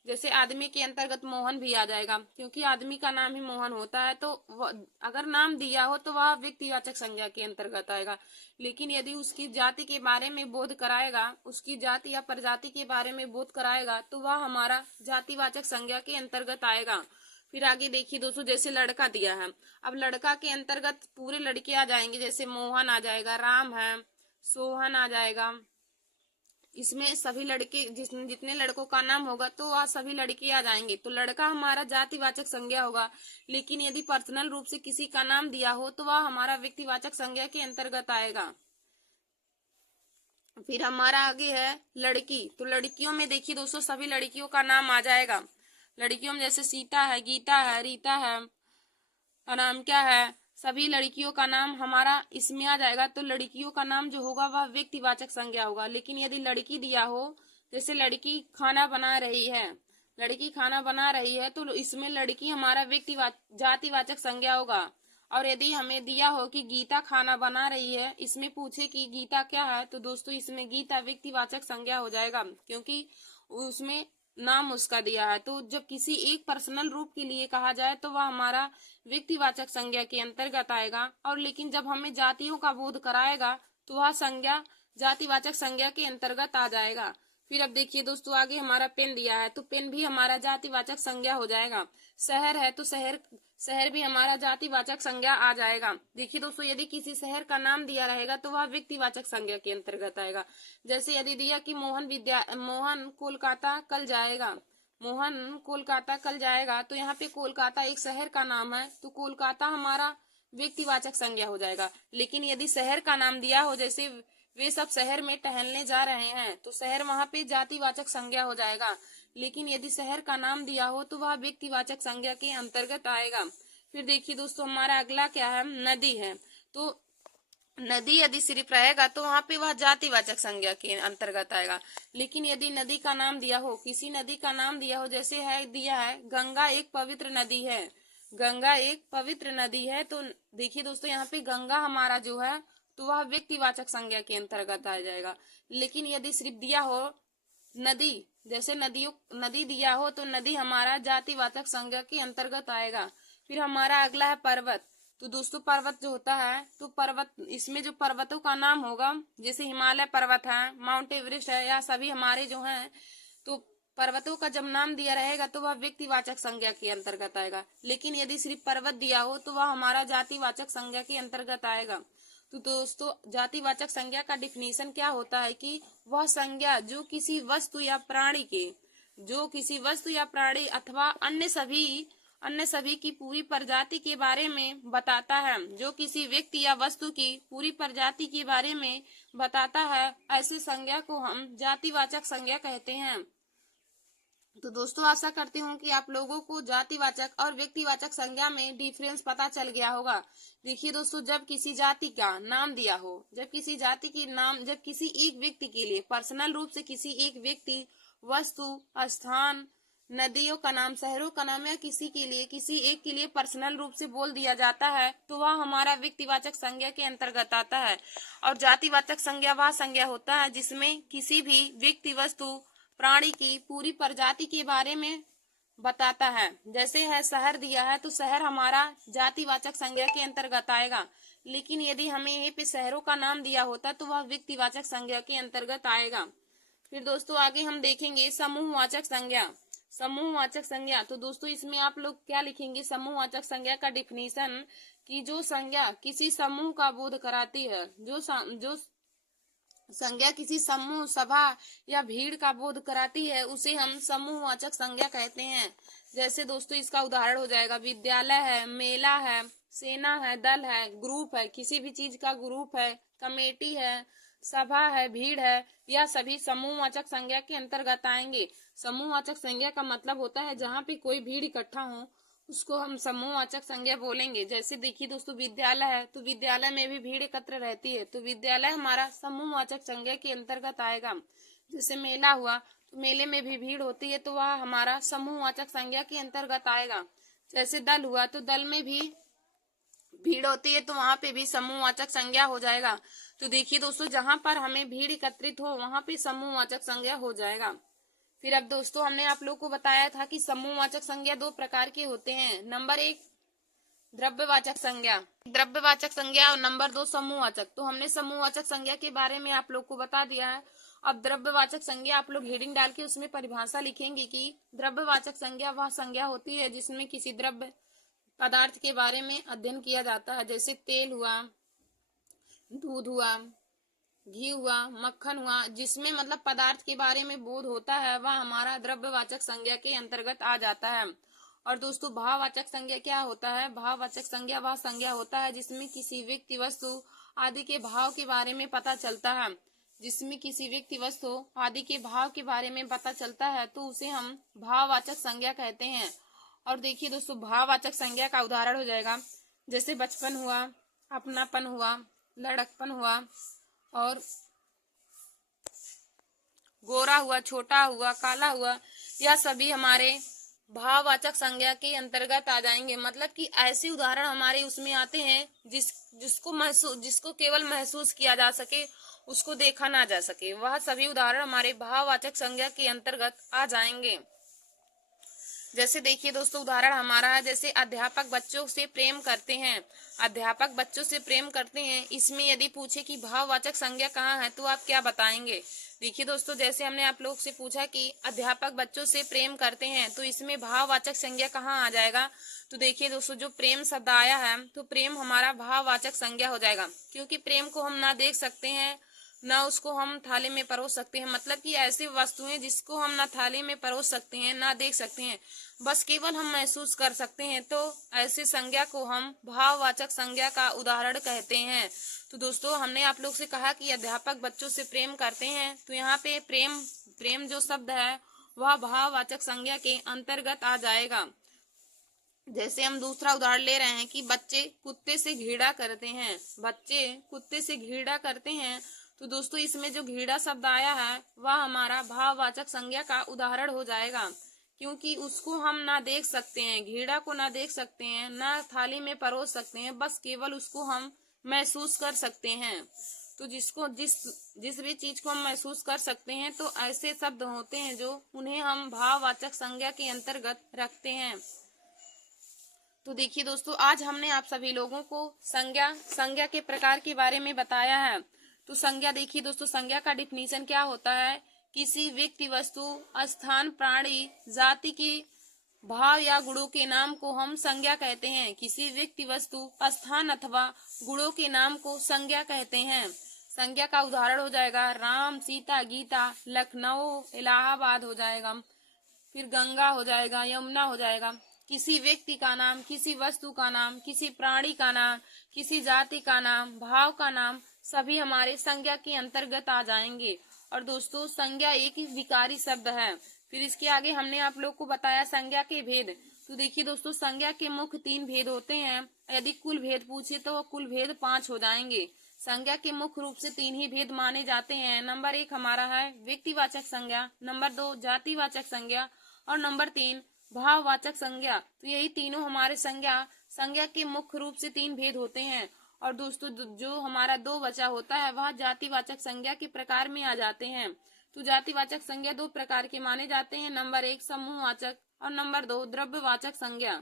जैसे आदमी के अंतर्गत मोहन भी आ जाएगा, क्योंकि आदमी का नाम ही मोहन होता है, तो अगर नाम दिया हो तो वह व्यक्तिवाचक संज्ञा के अंतर्गत आएगा। लेकिन यदि उसकी जाति के बारे में बोध कराएगा, उसकी जाति या प्रजाति के बारे में बोध कराएगा, तो वह हमारा जातिवाचक संज्ञा के अंतर्गत आएगा। फिर आगे देखिए दोस्तों, जैसे लड़का दिया है, अब लड़का के अंतर्गत पूरे लड़के आ जाएंगे। जैसे मोहन आ जाएगा, राम है, सोहन आ जाएगा। इसमें सभी लड़के, जितने लड़कों का नाम होगा तो वह सभी लड़के आ जाएंगे। तो लड़का हमारा जातिवाचक संज्ञा होगा। लेकिन यदि पर्सनल रूप से किसी का नाम दिया हो तो वह हमारा व्यक्तिवाचक संज्ञा के अंतर्गत आएगा। फिर हमारा आगे है लड़की। तो लड़कियों में देखिए दोस्तों, सभी लड़कियों का नाम आ जाएगा। लड़कियों में जैसे सीता है, गीता है, रीता है, अनामिका है, सभी लड़कियों का नाम हमारा इसमें आ जाएगा। तो लड़कियों का नाम जो होगा वह व्यक्तिवाचक संज्ञा होगा। लेकिन यदि लड़की दिया हो, जैसे लड़की खाना बना रही है, तो इसमें लड़की हमारा जातिवाचक संज्ञा होगा। और यदि हमें दिया हो कि गीता खाना बना रही है, इसमें पूछे कि गीता क्या है, तो दोस्तों इसमें गीता व्यक्तिवाचक संज्ञा हो जाएगा, क्योंकि उसमें नाम उसका दिया है। तो जब किसी एक पर्सनल रूप के लिए कहा जाए तो वह हमारा व्यक्तिवाचक संज्ञा के अंतर्गत आएगा। और लेकिन जब हमें जातियों का बोध कराएगा तो वह संज्ञा जातिवाचक संज्ञा के अंतर्गत आ जाएगा। फिर अब देखिए दोस्तों, आगे हमारा पेन दिया है, तो पेन भी हमारा जातिवाचक संज्ञा हो जाएगा। शहर है तो शहर भी हमारा जातिवाचक संज्ञा आ जाएगा। देखिए दोस्तों, यदि किसी शहर का नाम दिया रहेगा तो वह व्यक्तिवाचक संज्ञा के अंतर्गत आएगा। जैसे यदि दिया कि मोहन कोलकाता कल जाएगा, मोहन कोलकाता कल जाएगा, तो यहाँ पे कोलकाता एक शहर का नाम है, तो कोलकाता हमारा व्यक्तिवाचक संज्ञा हो जाएगा। लेकिन यदि शहर का नाम दिया हो, जैसे वे सब शहर में टहलने जा रहे हैं, तो शहर वहां पे जातिवाचक संज्ञा हो जाएगा। लेकिन यदि शहर का नाम दिया हो तो वह व्यक्तिवाचक संज्ञा के अंतर्गत आएगा। फिर देखिए दोस्तों, हमारा अगला क्या है, नदी है। तो नदी यदि सिर्फ रहेगा तो वहां पे वह जातिवाचक संज्ञा के अंतर्गत आएगा। लेकिन यदि नदी का नाम दिया हो, किसी नदी का नाम दिया हो, जैसे है दिया है गंगा एक पवित्र नदी है, गंगा एक पवित्र नदी है, तो देखिए दोस्तों यहाँ पे गंगा हमारा जो है तो वह व्यक्तिवाचक संज्ञा के अंतर्गत आ जाएगा। लेकिन यदि सिर्फ दिया हो नदी, जैसे नदी दिया हो, तो नदी हमारा जातिवाचक संज्ञा के अंतर्गत आएगा। फिर हमारा अगला है पर्वत। तो दोस्तों पर्वत जो होता है, तो पर्वत, इसमें जो पर्वतों का नाम होगा, जैसे हिमालय पर्वत है, माउंट एवरेस्ट है, या सभी हमारे जो हैं, तो पर्वतों का जब नाम दिया रहेगा तो वह व्यक्तिवाचक संज्ञा के अंतर्गत आएगा। लेकिन यदि सिर्फ पर्वत दिया हो तो वह हमारा जातिवाचक संज्ञा के अंतर्गत आएगा। तो दोस्तों जातिवाचक संज्ञा का डिफिनीशन क्या होता है कि वह संज्ञा जो किसी वस्तु या प्राणी अथवा अन्य सभी की पूरी प्रजाति के बारे में बताता है, जो किसी व्यक्ति या वस्तु की पूरी प्रजाति के बारे में बताता है, ऐसे संज्ञा को हम जातिवाचक संज्ञा कहते हैं। तो दोस्तों आशा करती हूँ कि आप लोगों को जातिवाचक और व्यक्तिवाचक संज्ञा में डिफरेंस पता चल गया होगा। देखिए दोस्तों, जब किसी जाति का नाम दिया हो, जब किसी एक व्यक्ति के लिए पर्सनल रूप से किसी एक व्यक्ति, वस्तु, स्थान, नदियों का नाम, शहरों का नाम, या किसी एक के लिए पर्सनल रूप से बोल दिया जाता है, तो वह हमारा व्यक्तिवाचक संज्ञा के अंतर्गत आता है। और जातिवाचक संज्ञा वह संज्ञा होता है जिसमें किसी भी व्यक्ति, वस्तु, प्राणी की पूरी प्रजाति के बारे में बताता है। जैसे है शहर दिया है, तो शहर हमारा जातिवाचक संज्ञा के अंतर्गत आएगा। लेकिन यदि हमें यहीं पे शहरों का नाम दिया होता तो वह व्यक्तिवाचक संज्ञा के अंतर्गत आएगा। फिर दोस्तों आगे हम देखेंगे समूहवाचक संज्ञा। समूहवाचक संज्ञा, तो दोस्तों इसमें आप लोग क्या लिखेंगे, समूहवाचक संज्ञा का डिफिनीशन, कि जो संज्ञा किसी समूह का बोध कराती है, जो संज्ञा किसी समूह, सभा या भीड़ का बोध कराती है, उसे हम समूहवाचक संज्ञा कहते हैं। जैसे दोस्तों इसका उदाहरण हो जाएगा विद्यालय है, मेला है, सेना है, दल है, ग्रुप है, किसी भी चीज का ग्रुप है, कमेटी है, सभा है, भीड़ है, यह सभी समूहवाचक संज्ञा के अंतर्गत आएंगे। समूहवाचक संज्ञा का मतलब होता है जहाँ पे कोई भीड़ इकट्ठा हो उसको हम समूहवाचक संज्ञा बोलेंगे। जैसे देखिए दोस्तों विद्यालय है, तो विद्यालय में भी भीड़ एकत्र रहती है, तो विद्यालय हमारा समूहवाचक संज्ञा के अंतर्गत आएगा। जैसे मेला हुआ, तो मेले में भी भीड़ होती है, तो वह हमारा समूहवाचक संज्ञा के अंतर्गत आएगा। जैसे दल हुआ, तो दल में भी भीड़ होती है, तो वहां पे भी समूहवाचक संज्ञा हो जाएगा। तो देखिए दोस्तों, जहां पर हमें भीड़ एकत्रित हो वहां पे समूहवाचक संज्ञा हो जाएगा। फिर अब दोस्तों हमने आप लोग को बताया था कि समूहवाचक संज्ञा दो प्रकार के होते हैं। नंबर 1 द्रव्यवाचक संज्ञा और नंबर 2 समूहवाचक। तो हमने समूहवाचक संज्ञा के बारे में आप लोग को बता दिया है। अब द्रव्यवाचक संज्ञा आप लोग हेडिंग डाल के उसमें परिभाषा लिखेंगे कि द्रव्यवाचक संज्ञा वह संज्ञा होती है जिसमें किसी द्रव्य पदार्थ के बारे में अध्ययन किया जाता है। जैसे तेल हुआ, दूध हुआ, घी हुआ, मक्खन हुआ, जिसमें मतलब पदार्थ के बारे में बोध होता है, वह हमारा द्रव्यवाचक संज्ञा के अंतर्गत आ जाता है। और दोस्तों भाववाचक संज्ञा क्या होता है, भाववाचक संज्ञा वह संज्ञा होता है जिसमें किसी व्यक्ति, वस्तु आदि के भाव के बारे में पता चलता है, जिसमें किसी व्यक्ति, वस्तु आदि के भाव के बारे में पता चलता है, तो उसे हम भाववाचक संज्ञा कहते हैं। और देखिए दोस्तों भाववाचक संज्ञा का उदाहरण हो जाएगा, जैसे बचपन हुआ, अपनापन हुआ, लड़कपन हुआ, और गोरा हुआ, छोटा हुआ, काला हुआ, यह सभी हमारे भाववाचक संज्ञा के अंतर्गत आ जाएंगे। मतलब कि ऐसे उदाहरण हमारे उसमें आते हैं जिसको केवल महसूस किया जा सके, उसको देखा ना जा सके, वह सभी उदाहरण हमारे भाववाचक संज्ञा के अंतर्गत आ जाएंगे। जैसे देखिए दोस्तों, उदाहरण हमारा है, जैसे अध्यापक बच्चों से प्रेम करते हैं। अध्यापक बच्चों से प्रेम करते हैं, इसमें यदि पूछे कि भाववाचक संज्ञा कहाँ है, तो आप क्या बताएंगे। देखिए दोस्तों, जैसे हमने आप लोग से पूछा कि अध्यापक बच्चों से प्रेम करते हैं, तो इसमें भाववाचक संज्ञा कहाँ आ जाएगा। तो देखिए दोस्तों, जो प्रेम शब्द आया है, तो प्रेम हमारा भाववाचक संज्ञा हो जाएगा, क्योंकि प्रेम को हम ना देख सकते हैं, ना उसको हम थाली में परोस सकते हैं। मतलब कि ऐसी वस्तुएं जिसको हम ना थाली में परोस सकते हैं, ना देख सकते हैं, बस केवल हम महसूस कर सकते हैं, तो ऐसी संज्ञा को हम भाववाचक संज्ञा का उदाहरण कहते हैं। तो दोस्तों, हमने आप लोग से कहा कि अध्यापक बच्चों से प्रेम करते हैं, तो यहाँ पे प्रेम जो शब्द है वह भाववाचक संज्ञा के अंतर्गत आ जाएगा। जैसे हम दूसरा उदाहरण ले रहे हैं कि बच्चे कुत्ते से घृणा करते हैं। बच्चे कुत्ते से घृणा करते हैं, तो दोस्तों इसमें जो घृणा शब्द आया है वह हमारा भाववाचक संज्ञा का उदाहरण हो जाएगा, क्योंकि उसको हम ना देख सकते हैं, घृणा को ना देख सकते हैं, ना थाली में परोस सकते हैं, बस केवल उसको हम महसूस कर सकते हैं। तो जिस भी चीज को हम महसूस कर सकते हैं, तो ऐसे शब्द होते हैं जो उन्हें हम भाववाचक संज्ञा के अंतर्गत रखते हैं। तो देखिए दोस्तों, आज हमने आप सभी लोगों को संज्ञा के प्रकार के बारे में बताया है। तो संज्ञा देखिए दोस्तों, संज्ञा का डिफिनीशन क्या होता है। किसी व्यक्ति, वस्तु, स्थान, प्राणी, जाति के भाव या गुणों के नाम को हम संज्ञा कहते हैं। किसी व्यक्ति, वस्तु, स्थान अथवा गुणों के नाम को संज्ञा कहते हैं। संज्ञा का उदाहरण हो जाएगा राम, सीता, गीता, लखनऊ, इलाहाबाद हो जाएगा, फिर गंगा हो जाएगा, यमुना हो जाएगा। किसी व्यक्ति का नाम, किसी वस्तु का नाम, किसी प्राणी का नाम, किसी जाति का नाम, भाव का नाम, सभी हमारे संज्ञा के अंतर्गत आ जाएंगे। और दोस्तों, संज्ञा एक विकारी शब्द है। फिर इसके आगे हमने आप लोग को बताया संज्ञा के भेद। तो देखिए दोस्तों, संज्ञा के मुख्य 3 भेद होते हैं। यदि कुल भेद पूछे तो कुल भेद 5 हो जाएंगे। संज्ञा के मुख्य रूप से 3 ही भेद माने जाते हैं। नंबर 1 हमारा है व्यक्तिवाचक संज्ञा, नंबर 2 जातिवाचक संज्ञा, और नंबर 3 भाववाचक संज्ञा। तो यही तीनों हमारे संज्ञा के मुख्य रूप से 3 भेद होते हैं। और दोस्तों, जो हमारा 2 बचा होता है वह जातिवाचक संज्ञा के प्रकार में आ जाते हैं। तो जातिवाचक संज्ञा 2 प्रकार के माने जाते हैं। नंबर 1 समूहवाचक और नंबर 2 द्रव्यवाचक संज्ञा।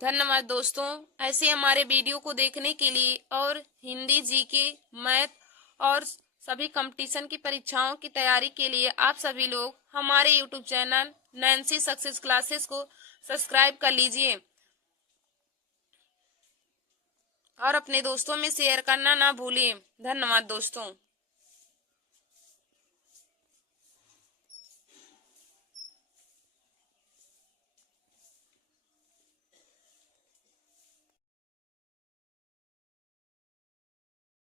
धन्यवाद दोस्तों। ऐसे हमारे वीडियो को देखने के लिए और हिंदी, जीके, मैथ और सभी कंपटीशन की परीक्षाओं की तैयारी के लिए आप सभी लोग हमारे YouTube channel Nancy success classes को सब्सक्राइब कर लीजिए और अपने दोस्तों में शेयर करना ना भूलिए। धन्यवाद दोस्तों।